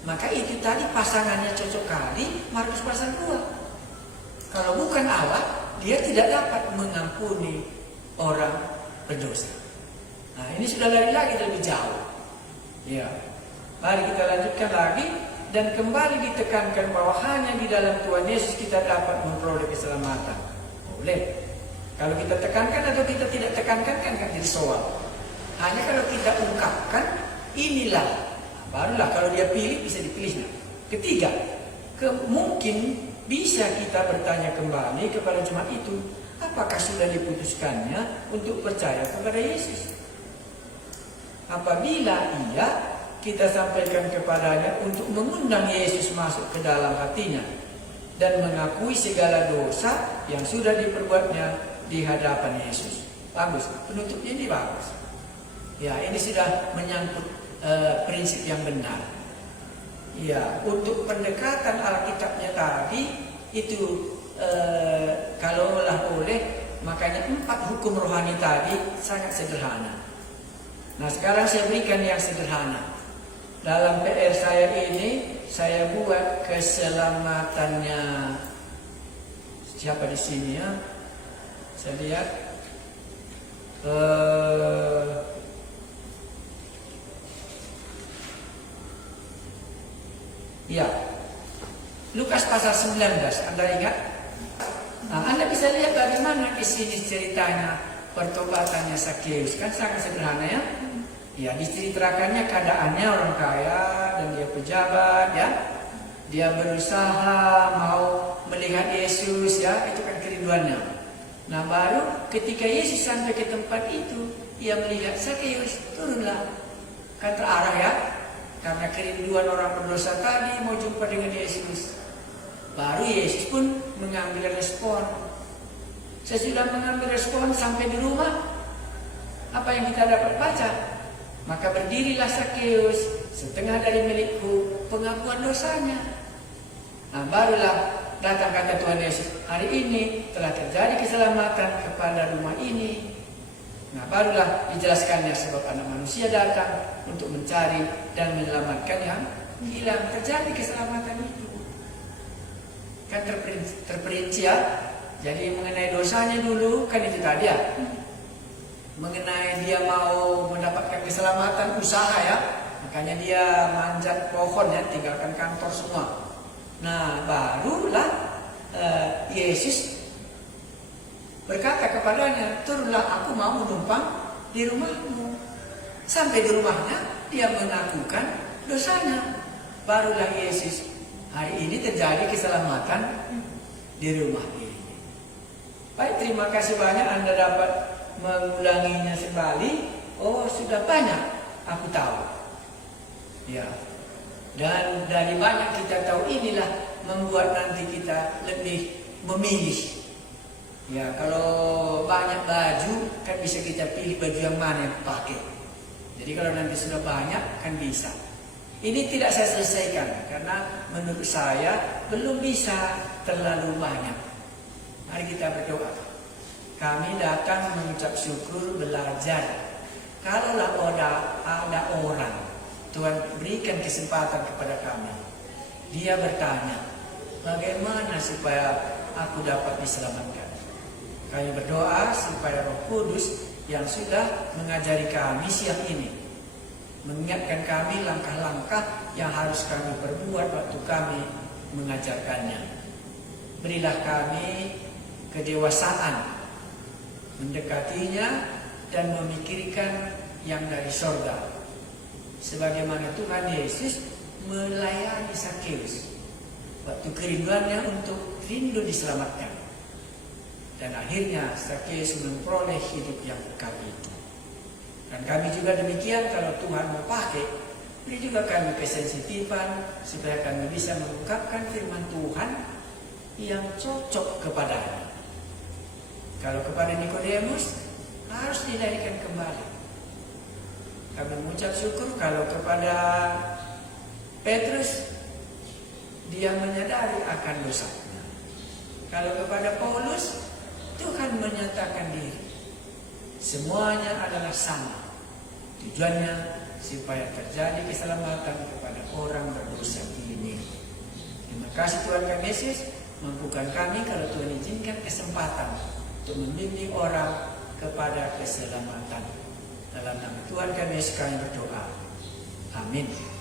Maka itu tadi pasangannya cocok kali, Markus pasal 2. Kalau bukan Allah, dia tidak dapat mengampuni orang berdosa. Nah, ini sudah lari lagi lebih jauh. Ya, mari kita lanjutkan lagi dan kembali ditekankan bahwa hanya di dalam Tuhan Yesus kita dapat memperoleh keselamatan. Boleh. Kalau kita tekankan atau kita tidak tekankan kan jadi soal. Hanya kalau kita ungkapkan, inilah, barulah kalau dia pilih bisa dipilihnya. Ketiga, mungkin bisa kita bertanya kembali kepada jemaat itu, apakah sudah diputuskannya untuk percaya kepada Yesus? Apabila iya, kita sampaikan kepadanya untuk mengundang Yesus masuk ke dalam hatinya dan mengakui segala dosa yang sudah diperbuatnya di hadapan Yesus. Bagus, penutupnya ini bagus. Ya, ini sudah menyangkut prinsip yang benar. Ya, untuk pendekatan Alkitabnya tadi itu kalaulah boleh, makanya 4 hukum rohani tadi sangat sederhana. Nah, sekarang saya berikan yang sederhana. Dalam PR saya ini, saya buat keselamatannya. Siapa di sini ya? Saya lihat. Ya, Lukas pasal 19, Anda ingat? Nah, Anda bisa lihat bagaimana di sini ceritanya pertobatannya Zakheus, kan sangat sederhana ya. Ya, diceritakannya keadaannya orang kaya dan dia pejabat ya. Dia berusaha mau melihat Yesus ya, itu kan kerinduannya. Nah, baru ketika Yesus sampai ke tempat itu, ia melihat Zakheus, turunlah. Kan terarah ya. Karena kerinduan orang berdosa tadi mau jumpa dengan Yesus. Baru Yesus pun mengambil respon. Sesudah mengambil respon sampai di rumah, apa yang kita dapat baca? Maka berdirilah Zakheus, setengah dari milikku, pengakuan dosanya. Nah, barulah datang kata Tuhan Yesus, hari ini telah terjadi keselamatan kepada rumah ini. Nah, barulah dijelaskannya sebab anak manusia datang untuk mencari dan menyelamatkan yang hilang. Terjadi keselamatan itu. Kan terperinci ya. Jadi mengenai dosanya dulu, kan itu tadi ya. Mengenai dia mau mendapatkan keselamatan usaha ya. Makanya dia manjat pohon ya, tinggalkan kantor semua. Nah, barulah Yesus berkata kepadanya, turunlah, aku mau menumpang di rumahmu. Sampai di rumahnya, dia mengakukan dosanya. Barulah Yesus, hari ini terjadi keselamatan di rumah ini. Baik, terima kasih banyak Anda dapat mengulanginya kembali. Oh, sudah banyak, aku tahu. Ya, dan dari banyak kita tahu inilah membuat nanti kita lebih memilih. Ya, kalau banyak baju kan bisa kita pilih baju yang mana yang pakai. Jadi kalau nanti sudah banyak kan bisa. Ini tidak saya selesaikan karena menurut saya belum bisa terlalu banyak. Mari kita berdoa. Kami datang mengucap syukur, belajar. Kalaulah ada orang, Tuhan berikan kesempatan kepada kami. Dia bertanya, bagaimana supaya aku dapat diselamatkan? Kami berdoa supaya Roh Kudus yang sudah mengajari kami siang ini, mengingatkan kami langkah-langkah yang harus kami perbuat waktu kami mengajarkannya. Berilah kami kedewasaan mendekatinya dan memikirkan yang dari sorga. Sebagaimana Tuhan Yesus melayani Zakheus waktu kerinduannya untuk rindu diselamatkan. Dan akhirnya Zakheus memperoleh hidup yang kekal itu. Dan kami juga demikian, kalau Tuhan mau pakai, beri juga kami kesensitifan supaya kami bisa mengungkapkan firman Tuhan yang cocok kepadanya. Kalau kepada Nikodemus harus dilahirkan kembali. Kami mengucap syukur kalau kepada Petrus, dia menyadari akan dosanya. Kalau kepada Paulus, Tuhan menyatakan diri. Semuanya adalah sama. Tujuannya supaya terjadi keselamatan kepada orang berdosa ini. Terima kasih Tuhan kami Yesus, mampukan kami kalau Tuhan izinkan kesempatan untuk membimbing orang kepada keselamatan. Dalam nama Tuhan kami Yesus kami berdoa. Amin.